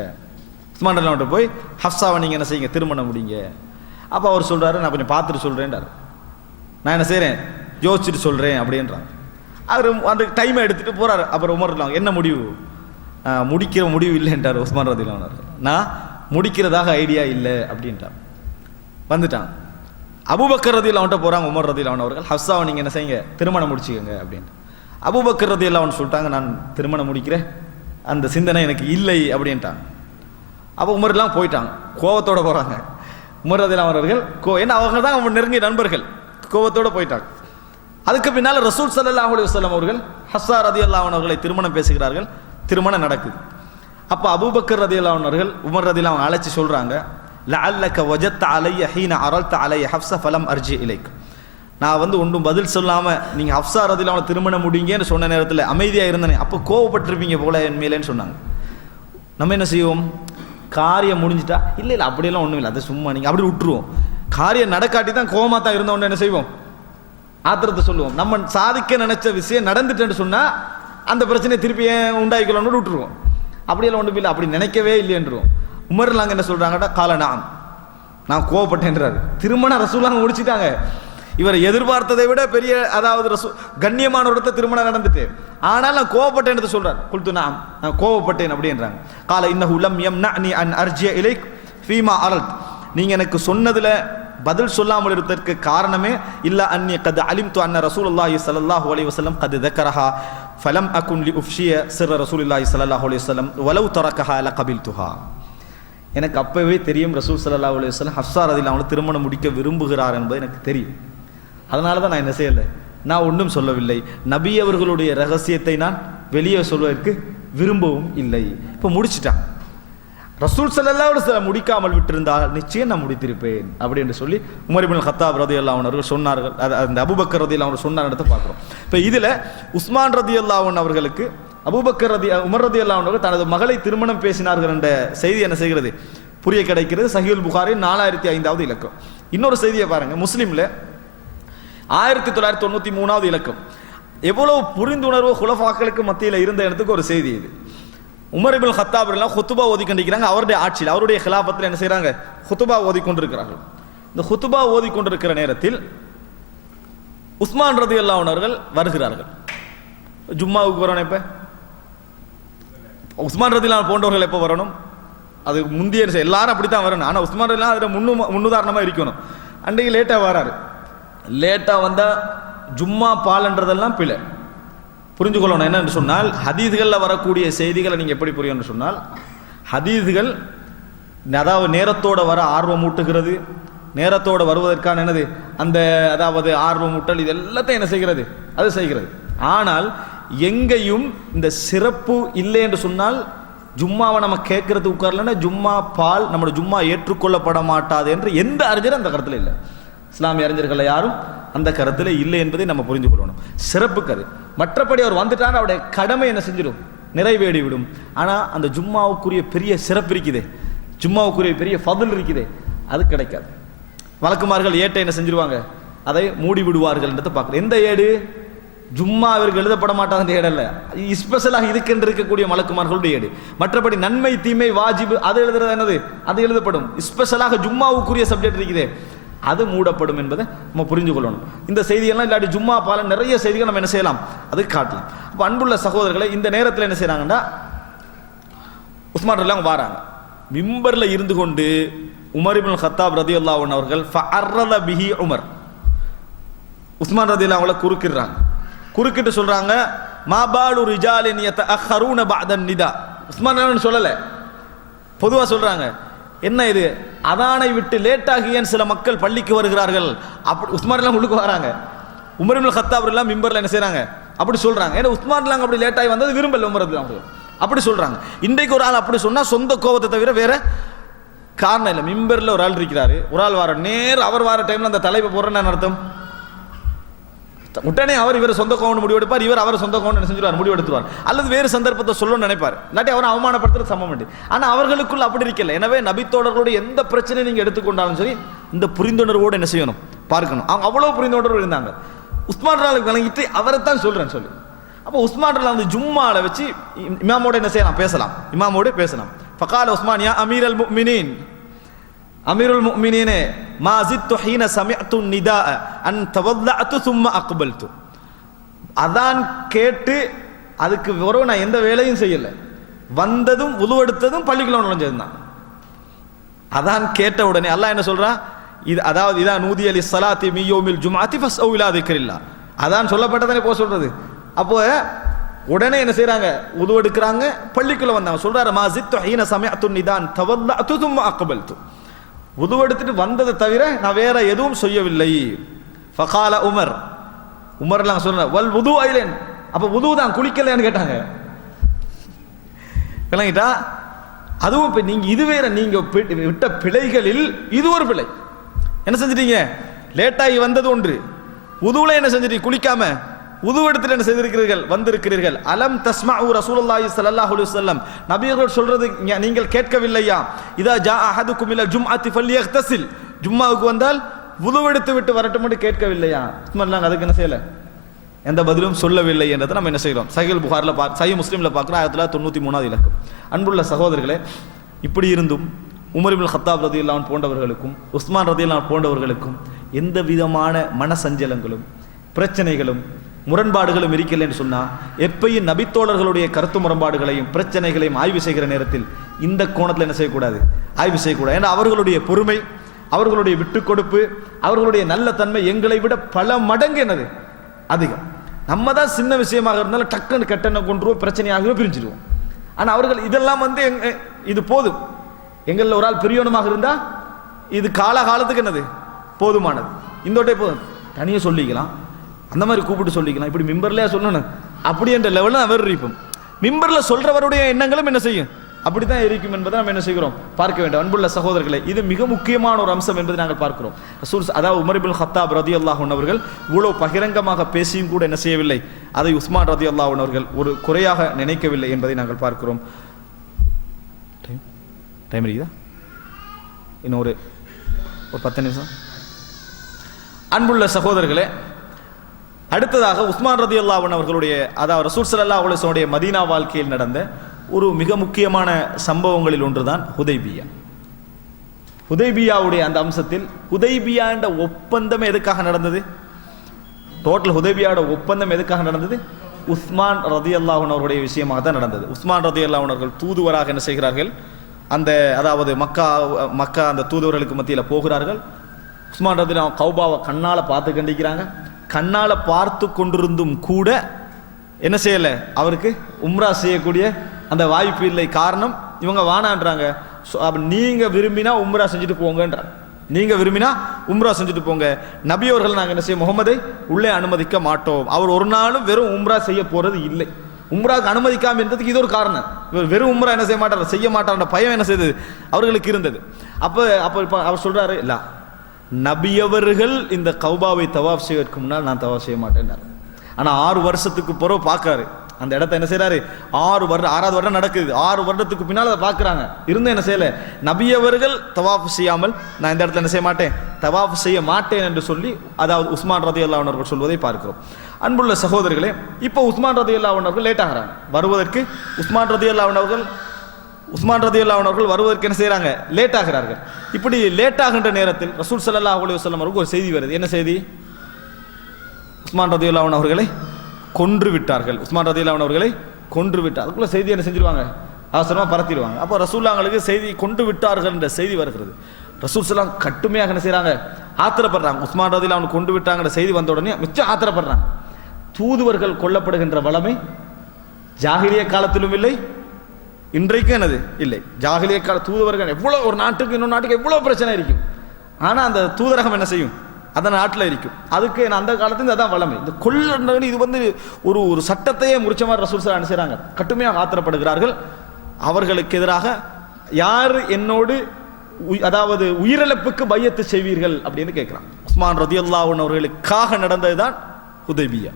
உஸ்மான் ரலியல்லாஹு அன்ஹு போய் ஹஃப்ஸாவை நீங்க என்ன செய்யுங்க, திருமணம் முடிங்க. அப்போ அவர் சொல்றாரு, நான் கொஞ்சம் பார்த்துட்டு சொல்றேன்டாரு, நான் என்ன செய்றேன், யோசிச்சுட்டு சொல்றேன் அப்படின்றாங்க. அவர் அந்த டைமை எடுத்துட்டு போறாரு. அப்புறம் உமர் ரலியல்லாஹு என்ன முடிவு, முடிக்கிற முடிவு இல்லைன்றார் உஸ்மான் ரலியல்லாஹு அன்ஹு. நான் முடிக்கிறதாக ஐடியா இல்லை அப்படின்ட்டான். வந்துட்டான். அபூபக்கர் ரலியல்லாஹு அன்ஹு போறாங்க உமர் ரலியல்லாஹு அன்ஹு அவர்கள், ஹஃப்ஸாவை நீங்க என்ன செய்யுங்க, திருமணம் முடிச்சுக்கங்க அப்படின்ட்டு. அபூபக்கர் ரலியல்லாஹு அன்ஹு சொல்லிட்டாங்க, நான் திருமணம் முடிக்கிறேன், அந்த சிந்தனை எனக்கு இல்லை அப்படின்ட்டாங்க. அப்போ உமர்லாம் போயிட்டாங்க, கோவத்தோட போறாங்க. உமர் ரலியல்லாஹு அன்ஹு அவர்கள் ஏன்னா அவங்க தான் அவங்க நெருங்கிய நண்பர்கள், கோவத்தோட போயிட்டாங்க. அதுக்கு பின்னால ரசூல் ஸல்லல்லாஹு அலைஹி வஸல்லம் அவர்கள் ஹஃப்ஸா ரலியல்லாஹு அன்ஹா அவர்களை திருமணம் பேசுகிறார்கள். திருமணம் நடக்குது. அப்போ அபூபக்கர் ரலியல்லாஹு அன்ஹு அவர்கள் உமர் ரலியல்லாஹு அன்ஹு அழைச்சி சொல்றாங்க, லஅல்லக வஜத்த அலைய ஹீன அரல்த அலைய ஹஃப்ஸா ஃபலம் அர்ஜி இலைக், நான் ஒன்றும் பதில் சொல்லாம நீங்க ஹஃப்ஸா ரலியல்லாஹு அன்ஹா திருமணம் முடிங்கன்னு சொன்ன நேரத்தில் அமைதியா இருந்தனே, அப்போ கோவப்பட்டிருப்பீங்க போல என் மேலேன்னு சொன்னாங்க. நம்ம என்ன செய்வோம், காரியம் முடிஞ்சிட்டா இல்லை அப்படியெல்லாம் ஒன்றும் இல்லை, அதை சும்மா நீங்கள் அப்படி விட்டுருவோம். காரியம் நடக்காட்டி தான் கோவமாக தான் இருந்தோன்னு என்ன செய்வோம், ஆத்திரத்தை சொல்லுவோம். நம்ம சாதிக்க நினைச்ச விஷயம் நடந்துட்டேன்னு சொன்னால் அந்த பிரச்சனையை திருப்பி உண்டாக்கிக்கலாம்னு விட்டுருவோம். அப்படியெல்லாம் ஒன்றும் இல்லை, அப்படி நினைக்கவே இல்லைன்றோம். உமர்லாங்க என்ன சொல்கிறாங்கடா, கால நான் கோவப்பட்டேன்றாரு. திருமணம் ரசூலாங்க முடிச்சுட்டாங்க. இவர் எதிர்பார்த்ததை விட பெரிய, அதாவது கண்ணியமான ஒரு இடத்த திருமணம் நடந்துட்டு, ஆனால் நான் கோவப்பட்டேன் சொல்றார். குல்து நான் கோவப்பட்டேன் அப்படின்றாங்க. கால இன்னஹு லம் யம்னஅனி அன் அர்ஜிய இலைக் ஃபீமா அரல்த், நீங்க எனக்கு சொன்னதுல பதில் சொல்லாமல் இருப்பதற்கு காரணமே இல்ல அன்னி கத் அலிம்து அன்ன ரசூலுல்லாஹி ஸல்லல்லாஹு அலைஹி வஸல்லம் கத் தக்கரஹா ஃபலம் அகுன் லி உஃப்ஷிய சிர் ரசூலுல்லாஹி ஸல்லல்லாஹு அலைஹி வஸல்லம் வலவ் தரக்கஹா லகபில்துஹா. எனக்கு அப்பவே தெரியும் ரசூல் ஸல்லல்லாஹு அலைஹி வஸல்லம் ஹஃப்ஸா ரலியல்லாஹு அன்ஹா திருமணம் முடிக்க விரும்புகிறார் என்பது எனக்கு தெரியும். அதனால தான் நான் என்ன செய்யலை, நான் ஒன்றும் சொல்லவில்லை. நபி அவர்களுடைய ரகசியத்தை நான் வெளியே சொல்வதற்கு விரும்பவும் இல்லை. இப்போ முடிச்சிட்டான். ரசூல் ஸல்லல்லாஹு அலைஹி வஸல்லம் முடிக்காமல் விட்டிருந்தால் நிச்சயம் நான் முடித்திருப்பேன் அப்படின்னு சொல்லி உமர் இப்னு கத்தாப் ரலியல்லாஹு அன்ஹு அவர்கள் சொன்னார்கள். அந்த அபூபக்கர் ரலியல்லாஹு அன்ஹு சொன்னார்ன்றதை பார்க்குறோம். இப்போ இதில் உஸ்மான் ரலியல்லாஹு அன்ஹு அவர்களுக்கு உமர் ரலியல்லாஹு அன்ஹு தனது மகளை திருமணம் பேசினார்கள் என்ற செய்தி என்ன செய்கிறது, புரிய கிடைக்கிறது. சஹீஹுல் புகாரி 4005வது இலக்கம். இன்னொரு செய்தியை பாருங்க, முஸ்லிம்ல 1993வது இலக்கம். எவ்வளவு புரிந்துணர்வு குலஃபாக்களுக்கு மத்தியில் இருந்த இடத்துக்கு ஒரு செய்தி இது. உமர் இப்னு கத்தாப் எல்லாம் ஹுத்துபா ஓதி கொண்டிருக்கிறாங்க. அவருடைய ஆட்சியில், அவருடைய கிலாபத்தில் என்ன செய்யறாங்க, ஹுத்துபா ஓதி கொண்டிருக்கிறார்கள். இந்த ஹுத்துபா ஓதி கொண்டிருக்கிற நேரத்தில் உஸ்மான் ரலியல்லாஹு அன்ஹு அவர்கள் வருகிறார்கள். ஜும்மாவுக்கு வரணும். இப்ப உஸ்மான் ரலியல்லாஹு அன்ஹு போன்றவர்கள் எப்போ வரணும், அது முந்தைய எல்லாரும் அப்படித்தான் வரணும். ஆனால் உஸ்மான் ரலியல்லாஹு அதில் முன்னுதாரணமாக இருக்கணும். அன்றைக்கு லேட்டாக வராரு. லேட்டாக வந்தால் ஜும்மா பால்ன்றதெல்லாம் பிழை. புரிஞ்சுக்கொள்ளணும். என்னன்னு சொன்னால், ஹதீஸ்களில் வரக்கூடிய செய்திகளை நீங்கள் எப்படி புரியணும்னு சொன்னால், ஹதீஸ்கள் அதாவது நேரத்தோட வர ஆர்வம் ஊட்டுகிறது, நேரத்தோட வருவதற்கான என்னது அந்த அதாவது ஆர்வம் ஊட்டல், இது எல்லாத்தையும் என்ன செய்கிறது, அது செய்கிறது. ஆனால் எங்கேயும் இந்த சிறப்பு இல்லை என்று சொன்னால், ஜும்மாவை நம்ம கேட்கறது உட்காரலன்னா ஜும்மா பால் நம்மளோட ஜும்மா ஏற்றுக்கொள்ளப்பட மாட்டாது என்று எந்த அறிஞரும் அந்த கருத்தில் இல்லை. இஸ்லாமிய அறிஞர்கள் யாரும் அந்த கருத்தில் இல்லை என்பதை நம்ம புரிந்து கொள்ளணும். சிறப்பு கரு. மற்றபடி அவர் வந்துட்டார், அவருடைய கடமை என்ன செஞ்சிடும், நிறைவேறி விடும். ஆனால் அந்த ஜும்மாவுக்குரிய பெரிய சிறப்பு இருக்குதே, ஜும்மாவுக்குரிய பெரிய ஃபதுல் இருக்குதே, அது கிடைக்காது. வழக்குமார்கள் ஏட்டை என்ன செஞ்சிருவாங்க, அதை மூடி விடுவார்கள் என்றதை பார்க்கல. எந்த ஏடு, ஜும்மா அவருக்கு எழுதப்பட மாட்டாத ஏடு அல்ல, ஸ்பெஷலாக இதுக்கென்று இருக்கக்கூடிய மலக்குமார்களுடைய ஏடு. மற்றபடி நன்மை தீமை வாஜிபு அது எழுதுறது என்னது, அது எழுதப்படும். ஸ்பெஷலாக ஜும்மாவுக்குரிய சப்ஜெக்ட் இருக்குதே, அது மூடப்படும் என்பதை நம்ம புரிஞ்சு கொள்ளணும். இந்த செய்தியெல்லாம் இல்லாட்டி ஜும்மா பால நிறைய செய்திகள் நம்ம என்ன செய்யலாம், அது காட்டலாம். அப்போ அன்புள்ள சகோதரர்களை, இந்த நேரத்தில் என்ன செய்யறாங்கன்னா, உஸ்மான் எல்லாம் வாராங்க. மிம்பர்ல இருந்து கொண்டு உமர் இப்னு கத்தாப் ரலியல்லாஹு அன்ஹு அவர்கள் ஃபஅர்ரத பிஹி உமர், உஸ்மான் ரலியல்லாஹு அவங்கள குறுக்கிடுறாங்க. குறுக்கிட்டு சொல்றாங்க, மா பாலு ரிஜாலின் யதஅخرون بعد النداء. உஸ்மான் சொல்லல, பொதுவா சொல்றாங்க, என்ன இது அதானை விட்டு லேட்டாகி ஏன் சில மக்கள் பள்ளிக்கு வருகிறார்கள். அப்படி உஸ்மான் எல்லாம் உள்ளுக்கு வராங்க. உமர் இப்னு கத்தாப் எல்லாம் மிம்பர்ல என்ன செய்றாங்க, அப்படி சொல்றாங்க. ஏன்னா உஸ்மான் எல்லாம் அப்படி லேட்டாகி வந்தது விரும்பல உமர் எல்லாம், அப்படி சொல்றாங்க. இன்றைக்கு ஒரு ஆள் அப்படி சொன்னா சொந்த கோபத்தை தவிர வேற காரணம் இல்லை. மிம்பர்ல ஒரு ஆள் இருக்கிறாரு, ஒரு ஆள் வர நேர் அவர் வர டைம்ல அந்த தலைப்பை போடுறேன்னு அர்த்தம், உடனே அவர் இவர் சொந்த கோவம் முடிவெடுப்பார், இவர் அவர் சொந்த கோவம் செஞ்சுருவார், முடிவெடுத்துவார். அல்லது வேறு சந்தர்ப்பத்தை சொல்லணும்னு நினைப்பார், இல்லாட்டி அவரை அவமானப்படுத்துறது சமம். ஆனா அவர்களுக்குள்ள அப்படி இருக்கல. எனவே நபித்தோழர்களுடைய எந்த பிரச்சனையை நீங்க எடுத்துக்கொண்டாலும் சரி, இந்த புரிந்துணர்வோடு என்ன செய்யணும், பார்க்கணும். அவங்க அவ்வளவு புரிந்துணர்வு இருந்தாங்க. உஸ்மான் விளங்கிட்டு அவரைத்தான் சொல்றேன்னு சொல்லி, அப்போ உஸ்மான் வந்து ஜும்மால வச்சு இமாமோட என்ன செய்யலாம், பேசலாம், இமாமோடு பேசலாம். ஃபகால உஸ்மான் யா அமீரல் முஃமினீன், அமீருல் முஃமினீனே மா ஜித்து ஹீன சமிஅத்து நிதாஅ அன் தவல்லஅது ثم அக்பல்து. அதான் கேட்டு அதுக்கு வரும் நான் எந்த வேலையும் செய்யல, வந்ததும் வுது எடுத்ததும் பள்ளிக்குள்ள நுழைஞ்சதுதான். அதான் கேட்ட உடனே அல்லாஹ் என்ன சொல்றான், இது அதாவது இதா நூதி அலி ஸலாத்தி மி யௌமில் ஜும்ஆத்தி ஃபஸ்அவு இலா திக்ரில்லா. அதான் சொல்லப்பட்டதானே போக சொல்றது. அப்போ உடனே என்ன செய்றாங்க, வுது எடுக்கறாங்க, பள்ளிக்குள்ள வந்தாங்க. சொல்றாரு மா ஜித்து ஹீன சமிஅத்து நிதான் தவல்லஅது ثم அக்பல்து. வுது எடுத்துட்டு வந்ததை தவிர நான் வேற எதுவும் செய்யவில்லை. ஃபகால உமர், உமர்லாம் சொல்ற வல் வுது ஐலன், அப்ப வுது தான் குளிக்கலைன்னு கேட்டாங்க. விளங்கிட்டா, அதுவும் இப்ப நீங்க இது வேற, நீங்க விட்ட பிழைகளில் இது ஒரு பிழை. என்ன செஞ்சிட்டீங்க, லேட்டாகி வந்தது ஒன்று, வுதுல என்ன செஞ்சிட்டீங்க, குளிக்காம வுது எடுத்துட்டு என்ன செய்திருக்கிறீர்கள், வந்திருக்கிறீர்கள். அலம் தஸ்மஉ ரசூலுல்லாஹி ஸல்லல்லாஹு அலைஹி வஸல்லம், நபியர்கள் சொல்றது நீங்கள் கேட்கவில்லையா, இதா ஜா அஹதுக்கும் இலல் ஜும்அத்தி ஃபல்யக்தஸில், ஜும்மாவுக்கு வந்தால் வுது எடுத்து விட்டு வரட்டும் என்று கேட்கவில்லையா. உஸ்மான் அதுக்கு என்ன செய்யல, எந்த பதிலும் சொல்லவில்லை என்றதை நம்ம என்ன செய்கிறோம், சஹீஹுல் புகாரில் சஹீஹ் முஸ்லிம்ல பார்க்குறோம், 1993வது இலக்கம். அன்புள்ள சகோதரர்களே, இப்படி இருந்தும் உமர் இப்னு கத்தாப் ரலியல்லாஹு அன்ஹு போன்றவர்களுக்கும் உஸ்மான் ரலியல்லாஹு அன்ஹு போன்றவர்களுக்கும் எந்த விதமான மனசஞ்சலங்களும் பிரச்சனைகளும் முரண்பாடுகளும் இருக்கல என்று சொன்னா, எப்பயும் நபித்தோழர்களுடைய கருத்து முரண்பாடுகளையும் பிரச்சனைகளையும் ஆய்வு செய்கிற நேரத்தில் இந்த கோணத்தில் என்ன செய்யக்கூடாது, ஆய்வு செய்யக்கூடாது. ஏன்னா அவர்களுடைய பொறுமை, அவர்களுடைய விட்டுக் கொடுப்பு, அவர்களுடைய நல்ல தன்மை எங்களை விட பல மடங்கு என்னது அதிகம். நம்ம தான் சின்ன விஷயமாக இருந்தாலும் டக்குன்னு கட்டணம் கொண்டுருவோம், பிரச்சனையாகவே பிரிஞ்சிடுவோம். ஆனால் அவர்கள் இதெல்லாம் இது போதும், எங்களில் ஒரு ஆள் பெரியவனமாக இருந்தா இது காலத்துக்கு என்னது போதுமானது. இந்த ஒட்டை போதும், தனியாக சொல்லிக்கலாம், அந்த மாதிரி கூப்பிட்டு சொல்லிக்கலாம். இப்படி மிம்பர்லையா சொல்லணும் அப்படி என்ற லெவலில் அவர் இருப்போம். மிம்பரில் சொல்றவருடைய எண்ணங்களும் என்ன செய்யும், அப்படித்தான் இருக்கும் என்பதை நம்ம என்ன செய்கிறோம் பார்க்க வேண்டும். அன்புள்ள சகோதரர்களே, இது மிக முக்கியமான ஒரு அம்சம் என்பதை நாங்கள் பார்க்கிறோம். அதாவது உமர் இப்னு கத்தாப் ரலியல்லாஹு அன்ஹு அவர்கள் இவ்வளவு பகிரங்கமாக பேசியும் கூட என்ன செய்யவில்லை, அதை உஸ்மான் ரலியல்லாஹு அன்ஹு அவர்கள் ஒரு குறையாக நினைக்கவில்லை என்பதை நாங்கள் பார்க்கிறோம். டைம் இருக்குதா? இன்னும் ஒரு 10 நிமிஷம். அன்புள்ள சகோதரர்களே, அடுத்ததாக உஸ்மான் ரலியல்லாஹு அன்ஹு அவர்களுடைய, அதாவது ரசூல் ஸல்லல்லாஹு அலைஹி வஸல்லம் உடைய மதீனா வாழ்க்கையில் நடந்த ஒரு மிக முக்கியமான சம்பவங்களில் ஒன்றுதான் ஹுதைபியா. ஹுதைபியாவுடைய அந்த அம்சத்தில் ஹுதைபியா என்ற ஒப்பந்தம் எதுக்காக நடந்தது? டோட்டல் ஹுதைபியாவோட ஒப்பந்தம் எதுக்காக நடந்தது? உஸ்மான் ரலியல்லாஹு அன்ஹு அவருடைய விஷயமாக தான் நடந்தது. உஸ்மான் ரலியல்லாஹு அன்ஹு அவர்கள் தூதுவராக என்ன செய்கிறார்கள், அந்த அதாவது மக்கா அந்த தூதுவர்களுக்கு மத்தியில் போகிறார்கள். உஸ்மான் ரலியல்லாஹு கௌபாவை கண்ணால பார்த்து கண்டிக்கிறாங்க. கண்ணால பார்த்து கொண்டிருந்தும் கூட என்ன செய்யல, அவருக்கு உம்ரா செய்யக்கூடிய அந்த வாய்ப்பு இல்லை. காரணம், இவங்க வானான்றாங்க. நீங்க விரும்பினா உம்ரா செஞ்சுட்டு போங்கன்றாங்க. நீங்க விரும்பினா உம்ரா செஞ்சுட்டு போங்க. நபி அவர்கள் நாங்கள் என்ன செய்ய, முகமதை உள்ளே அனுமதிக்க மாட்டோம். அவர் ஒரு நாளும் வெறும் உம்ரா செய்ய போறது இல்லை. உம்ராவுக்கு அனுமதிக்காம இருந்ததுக்கு இது ஒரு காரணம். இவர் வெறும் உம்ரா என்ன செய்ய மாட்டார், செய்ய மாட்டார் பயம் என்ன செய்தது அவர்களுக்கு இருந்தது. அப்ப அவர் சொல்றாரு, இல்ல நபியவர்கள் இந்த கௌபாவை தவாஃப் செய்வதற்கு முன்னால் நான் தவாஃப் செய்ய மாட்டேன். ஆனா 6 வருஷத்துக்கு பிறகு பார்க்காரு அந்த இடத்த, என்ன செய்யறாரு, 6வது வருடம் நடக்குது. 6 வருடத்துக்கு பின்னால் அதை பார்க்குறாங்க. இருந்து என்ன செய்யல, நபியவர்கள் தவாஃப் செய்யாமல் நான் இந்த இடத்துல என்ன செய்ய மாட்டேன், தவாஃப் செய்ய மாட்டேன் என்று சொல்லி, அதாவது உஸ்மான் ரலியல்லாஹு அன்ஹு அவர்கள் சொல்வதை பார்க்கிறோம். அன்புள்ள சகோதரர்களே, இப்போ உஸ்மான் ரலியல்லாஹு அன்ஹு அவர்கள் லேட் ஆகிறாங்க வருவதற்கு. உஸ்மான் ரலியல்லாஹு அன்ஹு அவர்கள் வருவதற்கு என்ன செய்யறாங்க, லேட் ஆகிறார்கள். இப்படி லேட் ஆகின்ற நேரத்தில் ரசூல் ஸல்லல்லாஹு அலைஹி வஸல்லம் அவருக்கு ஒரு செய்தி வருது. என்ன செய்தி? உஸ்மான் ரலியல்லாஹு அன்ஹு அவர்களை கொன்று விட்டார்கள். உஸ்மான் ரலியல்லாஹு அன்ஹு அவர்களை கொன்று விட்டார். அதுக்குள்ள செய்தி என்ன செஞ்சிருவாங்க, அவசரமா பரத்திடுவாங்க. அப்போ ரசூலுல்லாஹ்களுக்கு செய்தி கொண்டு விட்டார்கள் என்ற செய்தி வருகிறது. ரசூல் ஸல்லல்லாஹு கட்டுமையாக என்ன செய்யறாங்க, ஆத்திரப்படுறாங்க. உஸ்மான் ரலியல்லாஹு அன்ஹு கொண்டு விட்டாங்கிற செய்தி வந்த உடனே மிச்சம் ஆத்திரப்படுறாங்க. தூதுவர்கள் கொல்லப்படுகின்ற வளமை ஜாகிலிய காலத்திலும் இல்லை, இன்றைக்கும் என்னது இல்லை. ஜாகிலிய கால தூதுவர்கள் எவ்வளவு, ஒரு நாட்டுக்கு இன்னொரு நாட்டுக்கு எவ்வளவு பிரச்சனை இருக்கும், ஆனா அந்த தூதரகம் என்ன செய்யும், அந்த நாட்டில் இருக்கும். அதுக்கு அந்த காலத்துல அதான் வளமை. இந்த கொல்ல இது வந்து ஒரு சட்டத்தையே முடிச்ச மாதிரி ரசூல் ஸல்லல்லாஹு அலைஹி வஸல்லம் செய்றாங்க. கட்டுமையாக ஆத்திரப்படுகிறார்கள். அவர்களுக்கு எதிராக யார் என்னோடு அதாவது உயிரிழப்புக்கு பையத்து செய்வீர்கள் அப்படின்னு கேட்கிறான். உஸ்மான் ரலியல்லாஹு அன்ஹு அவர்களுக்காக நடந்ததுதான் ஹுதைபியா.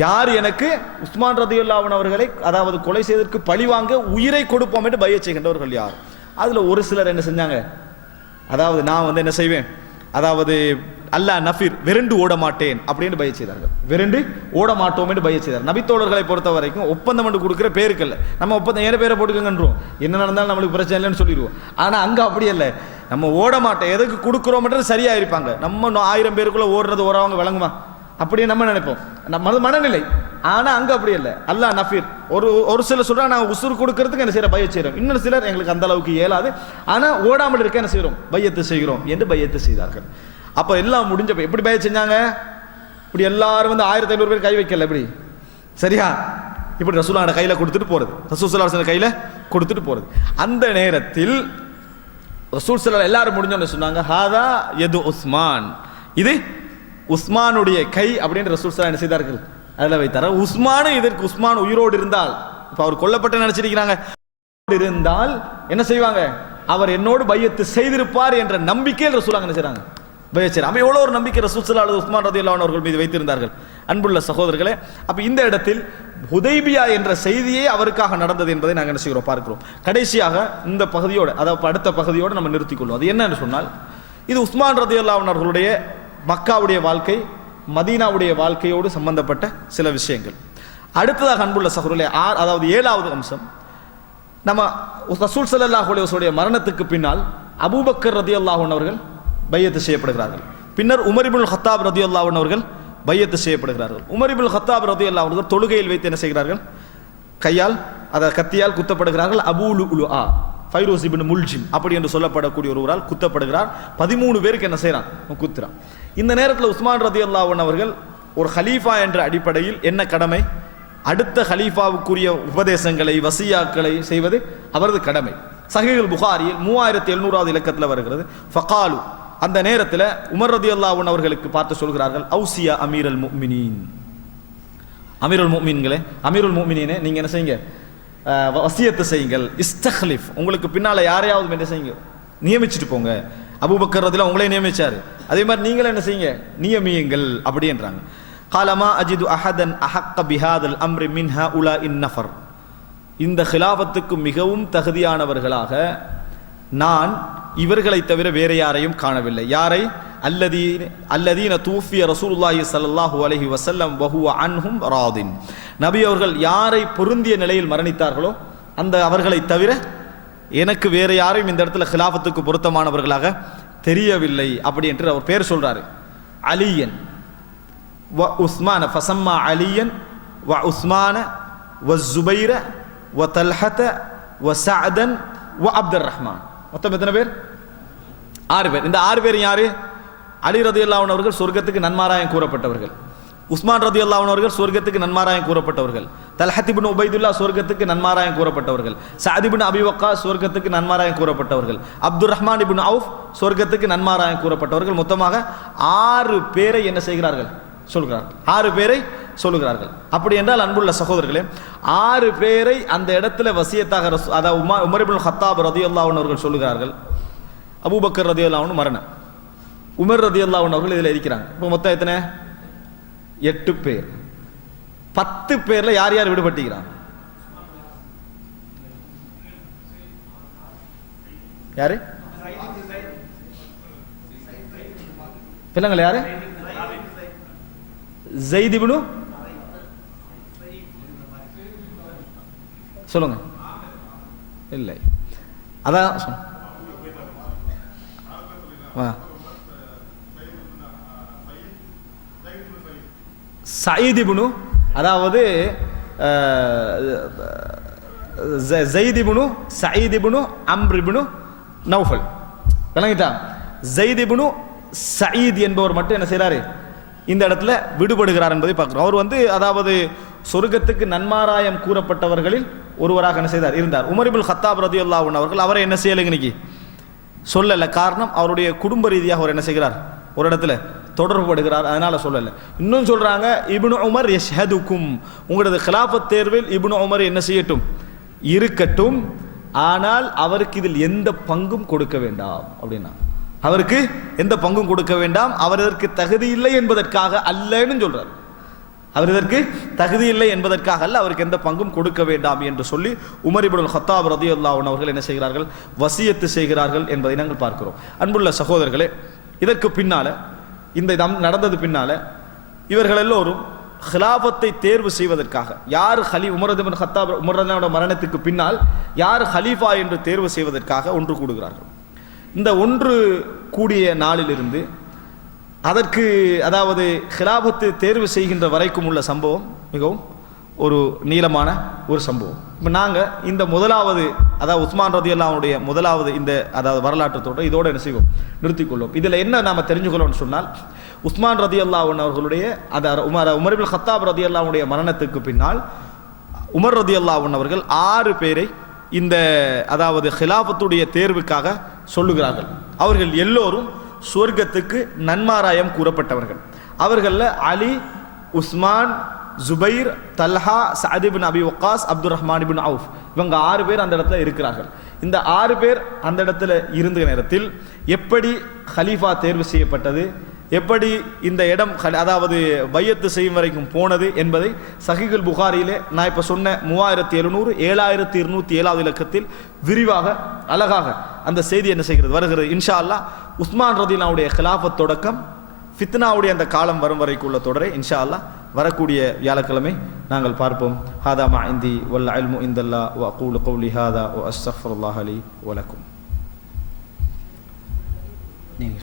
யார் எனக்கு உஸ்மான் ரலியல்லாஹு அன்ஹு அவர்களை அதாவது கொலை செய்வதற்கு பழி வாங்க உயிரை கொடுப்போம் என்று பையத் செய்கின்றவர்கள் யார்? அதுல ஒரு சிலர் என்ன செஞ்சாங்க, அதாவது நான் வந்து என்ன செய்வேன், அதாவது அல்லாஹ் நஃபீர் விரண்டு ஓட மாட்டேன் அப்படின்னு பையத் செய்தார்கள். விரண்டு ஓட மாட்டோம் என்று பையத் செய்தார். நபித்தோழர்களை பொறுத்த வரைக்கும் ஒப்பந்தம் என்று கொடுக்கிற பேருக்கு இல்லை. நம்ம ஒப்பந்தம் ஏற பேரை போட்டுக்கங்கன்றோம், என்ன நடந்தாலும் நம்மளுக்கு பிரச்சனை இல்லைன்னு சொல்லிடுவோம். ஆனா அங்க அப்படி இல்லை, நம்ம ஓட மாட்டோம் எதுக்கு கொடுக்குறோம்ன்றது சரியா இருப்பாங்க. நம்ம 1000 பேருக்குள்ள ஓடுறது ஓரவங்க விளங்குமா அப்படியே நம்ம நினைப்போம், நம்ம மனநிலை. ஆனா அங்க அப்படி இல்லை. அல்லாஹ் நஃபீர் ஒரு சிலர் சொல்றாங்க நாங்க உசுறு கொடுக்கறதுக்கு என்ன செய்யற பையத் செய்யறோம், இன்னொரு சிலர் எங்களுக்கு அந்த அளவுக்கு இயலாது ஆனா ஓடாமல் இருக்க என்ன செய்யறோம், பையத்து செய்கிறோம் என்று பையத்து செய்தார்கள். அப்ப எல்லாம் முடிஞ்சப்ப எப்படி பையத் செஞ்சாங்க, இப்படி எல்லாரும் வந்து 1500 பேர் கை வைக்கல, இப்படி சரியா, இப்படி ரசூலுல்லாஹ் கையில கொடுத்துட்டு போறது, ரசூல் ஸல்லல்லாஹு அலைஹி வஸல்லம் கையில கொடுத்துட்டு போறது. அந்த நேரத்தில் ரசூல் ஸல்லல்லாஹு எல்லாரும் முடிஞ்சோன்னு சொன்னாங்க, ஹாதா யது உஸ்மான், இது உஸ்மானுடைய கை அப்படின்னு ரசூல் ஸல்லல்லாஹு என்ன செய்தார்கள், அதில் வைத்தார். உஸ்மானு இதற்கு உஸ்மான் உயிரோடு இருந்தால், இப்ப அவர் கொல்லப்பட்ட நினைச்சிருக்கிறாங்க, இருந்தால் என்ன செய்வாங்க, அவர் என்னோடு பையத்து செய்திருப்பார் என்ற நம்பிக்கையில் ரசூலுல்லாஹ் என்ன செய்றாங்க, பையத். அப்ப எவ்வளவு ஒரு நம்பிக்கை ரசூல் ஸல்லல்லாஹு அலைஹி உஸ்மான் ரலியல்லாஹு அன்ஹு அவர்கள் மீது வைத்திருந்தார்கள். அன்புள்ள சகோதரர்களே, அப்ப இந்த இடத்தில் ஹுதைபியா என்ற செய்தியே அவருக்காக நடந்தது என்பதை நாங்கள் என்ன செய்கிறோம் பார்க்கிறோம். கடைசியாக இந்த பகுதியோடு, அதாவது அடுத்த பகுதியோடு நம்ம நிறுத்திக் கொள்வோம். அது என்னன்னு சொன்னால், இது உஸ்மான் ரலியல்லாஹு அன்ஹு அவர்களுடைய மக்காவுடைய வாழ்க்கை, மதீனாவுடைய வாழ்க்கையோடு சம்பந்தப்பட்ட சில விஷயங்கள். அடுத்ததாக அன்புள்ள சகோதரர்களே, அதாவது 7வது அம்சம், நம்ம ரசூல் ஸல்லல்லாஹு அலைஹி வஸல்லம் மரணத்துக்கு பின்னால் அபூபக்கர் ரலியல்லாஹு அன்ஹு அவர்கள் பையத்து செய்யப்படுகிறார்கள். பின்னர் உமர் இப்னுல் கத்தாப் ரலியல்லாஹு அன்ஹு அவர்கள் பையத்து செய்யப்படுகிறார்கள். உமர் இப்னுல் கத்தாப் ரலியல்லாஹு அன்ஹு தொழுகையில் வைத்து என்ன செய்கிறார்கள், கையால் கத்தியால் குத்தப்படுகிறார்கள். அபூ லுஅலுஆ ஃபைரோஸ் இப்னு முல்ஜிம் அப்படி என்று சொல்லப்படக்கூடிய ஒருவரால் குத்தப்படுகிறார். 13 பேருக்கு என்ன செய்யறான், குத்துறான். இந்த நேரத்தில் உஸ்மான் ரலியல்லாஹு அன்ஹு அவர்கள் ஒரு ஹலீஃபா என்ற அடிப்படையில் என்ன கடமை, அடுத்த ஹலீஃபாவுக்குரிய உபதேசங்களை வசியாக்களை செய்வது அவரது கடமை. சஹீஹுல் புகாரியில் 3700வது இலக்கத்தில் வருகிறது. ஃபகாலு, அந்த நேரத்தில் உமர் ரலியல்லாஹு அன்ஹு அவர்களுக்கு பார்த்து சொல்கிறார்கள், அவுசியா அமீரல் முஃமினீன், அமீருல் முஃமினீன்களே, அமீருல் முஃமினீனே நீங்க என்ன செய்யுங்க, வசியத்து செய்யுங்கள். இஸ்தக்லிஃப், உங்களுக்கு பின்னால யாரையாவது என்ன செய்யுங்க, நியமிச்சுட்டு போங்க. அபூபக்கர் ரலியல்லாஹு உங்களே நியமிச்சாரு, அதே மாதிரி நீங்களே என்ன செய்யுங்க, நியமியுங்கள் அப்படின்றாங்க. காலமா அஜிது அஹதன் அஹக்க பிஹாதல் அம்ரி மின் ஹஉலாஇன் நஃபர், இந்த ஹிலாஃபத்துக்கு மிகவும் தகுதியானவர்களாக நான் இவர்களை தவிர வேற யாரையும் காணவில்லை. யாரை? அல்லதீன தூஃபிய ரசூலுல்லாஹி ஸல்லல்லாஹு அலைஹி வஸல்லம் வஹுவ அன்ஹும் ராதின், நபி அவர்கள் யாரை பொருந்திய நிலையில் மரணித்தார்களோ அந்த அவர்களை தவிர எனக்கு வேற யாரையும் இந்த இடத்துல ஹிலாஃபத்துக்கு பொருத்தமானவர்களாக தெரியவில்லை அப்படி என்று அவர் பேர் சொல்றாரு. அலியன் வ உஸ்மான ஃபசம்மா அலியன் வ உஸ்மான வ ஜுபைர வ தல்ஹத வ சஅதன் வ அப்துர் ரஹ்மான். மொத்தம் எத்தனை பேர்? 6 பேர். இந்த 6 பேர் யாரு? அலி ரலியல்லாஹு அன்ஹு அவர்கள் சொர்க்கத்துக்கு நன்மாராயம் கூறப்பட்டவர்கள், உஸ்மான் ரலியல்லாஹு அன்ஹு அவர்கள் சொர்க்கத்துக்கு நன்மாராயம் கூறப்பட்டவர்கள், தல்ஹத் இப்னு உபைதுல்லா சொர்க்கத்துக்கு நன்மாராயம் கூறப்பட்டவர்கள், சஅத் இப்னு அபி வக்காஸ் சொர்க்கத்துக்கு நன்மாராயம் கூறப்பட்டவர்கள், அப்துர் ரஹ்மான் இப்னு அவுஃப் சொர்க்கத்துக்கு நன்மாராயம் கூறப்பட்டவர்கள். மொத்தமாக 6 பேரை என்ன செய்கிறார்கள், சொல்கிறார்கள். 6 பேரை சொல்லுகிறார்கள். அப்படி என்றால் அன்புள்ள சகோதரர்களே, 6 பேரை அந்த இடத்துல வசியத்தாக அதாவது உமர் இப்னு கத்தாப் ரலியல்லாஹு அன்ஹு அவர்கள் சொல்லுகிறார்கள். அபூபக்கர் ரலியல்லாஹு அன்ஹு மரணம், உமர் ரலியல்லாஹு அன்ஹு அவர்கள் இதில் இருக்கிறாங்க. இப்போ மொத்தம் எத்தனை? 8 பேர். 10 பேர்ல யார் யார் விடுபட்டுகிறாங்க? யாரு? பிள்ளைங்கள் யாரு? ஸைத் இப்னு, சொல்லுங்க. இல்லை, அதான் சயீத் இப்னு, அதாவது ஸைத் இப்னு சயீத் இப்னு அம்ர் இப்னு நௌஃபல். விளங்கிட்டா? ஸைத் இப்னு சயீத் என்பவர் மட்டும் என்ன செய்றாரு, இந்த இடத்துல விடுபடுகிறார் என்பதை பார்க்கிறோம். அவர் அதாவது சொர்க்கத்துக்கு நன்மாராயம் கூறப்பட்டவர்களில் ஒருவராக என்ன செய்தார், இருந்தார். உமர் இப்னு கத்தாப் ரலியல்லாஹு அன்ஹு அவர்கள் அவரை என்ன செய்யலைங்க இன்னைக்கு சொல்லல. காரணம், அவருடைய குடும்ப ரீதியாக அவர் என்ன செய்கிறார், ஒரு இடத்துல தொடர்பு படுகிறார், அதனால சொல்லல. இன்னும் சொல்றாங்க, இப்னு உமர் யஷ்ஹதுக்கும், உங்களது கிலாஃபத் தேர்வில் இப்னு உமர் என்ன செய்யட்டும், இருக்கட்டும், ஆனால் அவருக்கு இதில் எந்த பங்கும் கொடுக்க வேண்டாம் அப்படின்னா, அவருக்கு எந்த பங்கும் கொடுக்க வேண்டாம், அவர் இதற்கு தகுதி இல்லை என்பதற்காக அல்லன்னு சொல்றார். அவர் இதற்கு தகுதி இல்லை என்பதற்காக அல்ல, அவருக்கு எந்த பங்கும் கொடுக்க வேண்டாம் என்று சொல்லி உமர் இப்னு கத்தாப் ரலியல்லாஹு அன்ஹு அவர்கள் என்ன செய்கிறார்கள், வசியத்து செய்கிறார்கள் என்பதை நாங்கள் பார்க்கிறோம். அன்புள்ள சகோதரர்களே, இதற்கு பின்னால, இந்த நடந்தது பின்னால இவர்கள் எல்லோரும் ஹிலாஃபத்தை தேர்வு செய்வதற்காக, யார் உமர் இப்னு கத்தாப் உமர் மரணத்துக்கு பின்னால் யார் ஹலீஃபா என்று தேர்வு செய்வதற்காக ஒன்று கூடுகிறார்கள். இந்த ஒன்று கூடிய நாளிலிருந்து அதற்கு, அதாவது ஹிலாஃபத்து தேர்வு செய்கின்ற வரைக்கும் உள்ள சம்பவம் மிகவும் ஒரு நீளமான ஒரு சம்பவம். இப்போ நாங்கள் இந்த முதலாவது, அதாவது உஸ்மான் ரலியல்லாஹு அன்ஹுடைய முதலாவது இந்த அதாவது வரலாற்று தோட்டம் இதோடு என்ன செய்வோம், நிறுத்திக்கொள்வோம். இதில் என்ன நாம் தெரிஞ்சுக்கொள்ளணும்னு சொன்னால், உஸ்மான் ரலியல்லாஹு அன்ஹு அவர்களுடைய உமர் இப்னு கத்தாப் ரலியல்லாஹு அன்ஹுடைய மரணத்துக்கு பின்னால் உமர் ரலியல்லாஹு அன்ஹு அவர்கள் 6 பேரை இந்த அதாவது ஹிலாஃபத்துடைய தேர்வுக்காக சொல்லுகிறார்கள். அவர்கள் எல்லோரும் சொர்க்கத்துக்கு நன்மாராயம் கூறப்பட்டவர்கள். அவர்களில் அலி, உஸ்மான், ஜுபைர், தல்ஹா, சஅத் இப்னு அபி வக்காஸ், அப்துர் ரஹ்மான் இப்னு அவுஃப், இவங்க 6 பேர் அந்த இடத்துல இருக்கிறார்கள். இந்த 6 பேர் அந்த இடத்துல இருந்த நேரத்தில் எப்படி ஹலீஃபா தேர்வு செய்யப்பட்டது, எப்படி இந்த இடம் அதாவது பையத்து செய்யும் வரைக்கும் போனது என்பதை சஹீஹுல் புகாரியிலே நான் இப்போ சொன்ன 3700 7207வது இலக்கத்தில் விரிவாக அழகாக அந்த செய்தி என்ன செய்கிறது, வருகிறது. இன்ஷா அல்லாஹ் உஸ்மான் ரலியல்லாஹுடைய கிலாஃபத் தொடக்கம் ஃபித்னாவுடைய அந்த காலம் வரும் வரைக்கும் உள்ள தொடரை இன்ஷா அல்லாஹ் வரக்கூடிய வியாழக்கிழமை நாங்கள் பார்ப்போம். ஹாதா மா இந்தி வல் இல்மு இந்தல்லாஹ் வ அகூலு கௌலி ஹாதா வ அஸ்தக்ஃபிருல்லாஹ லி வ லக்கும்.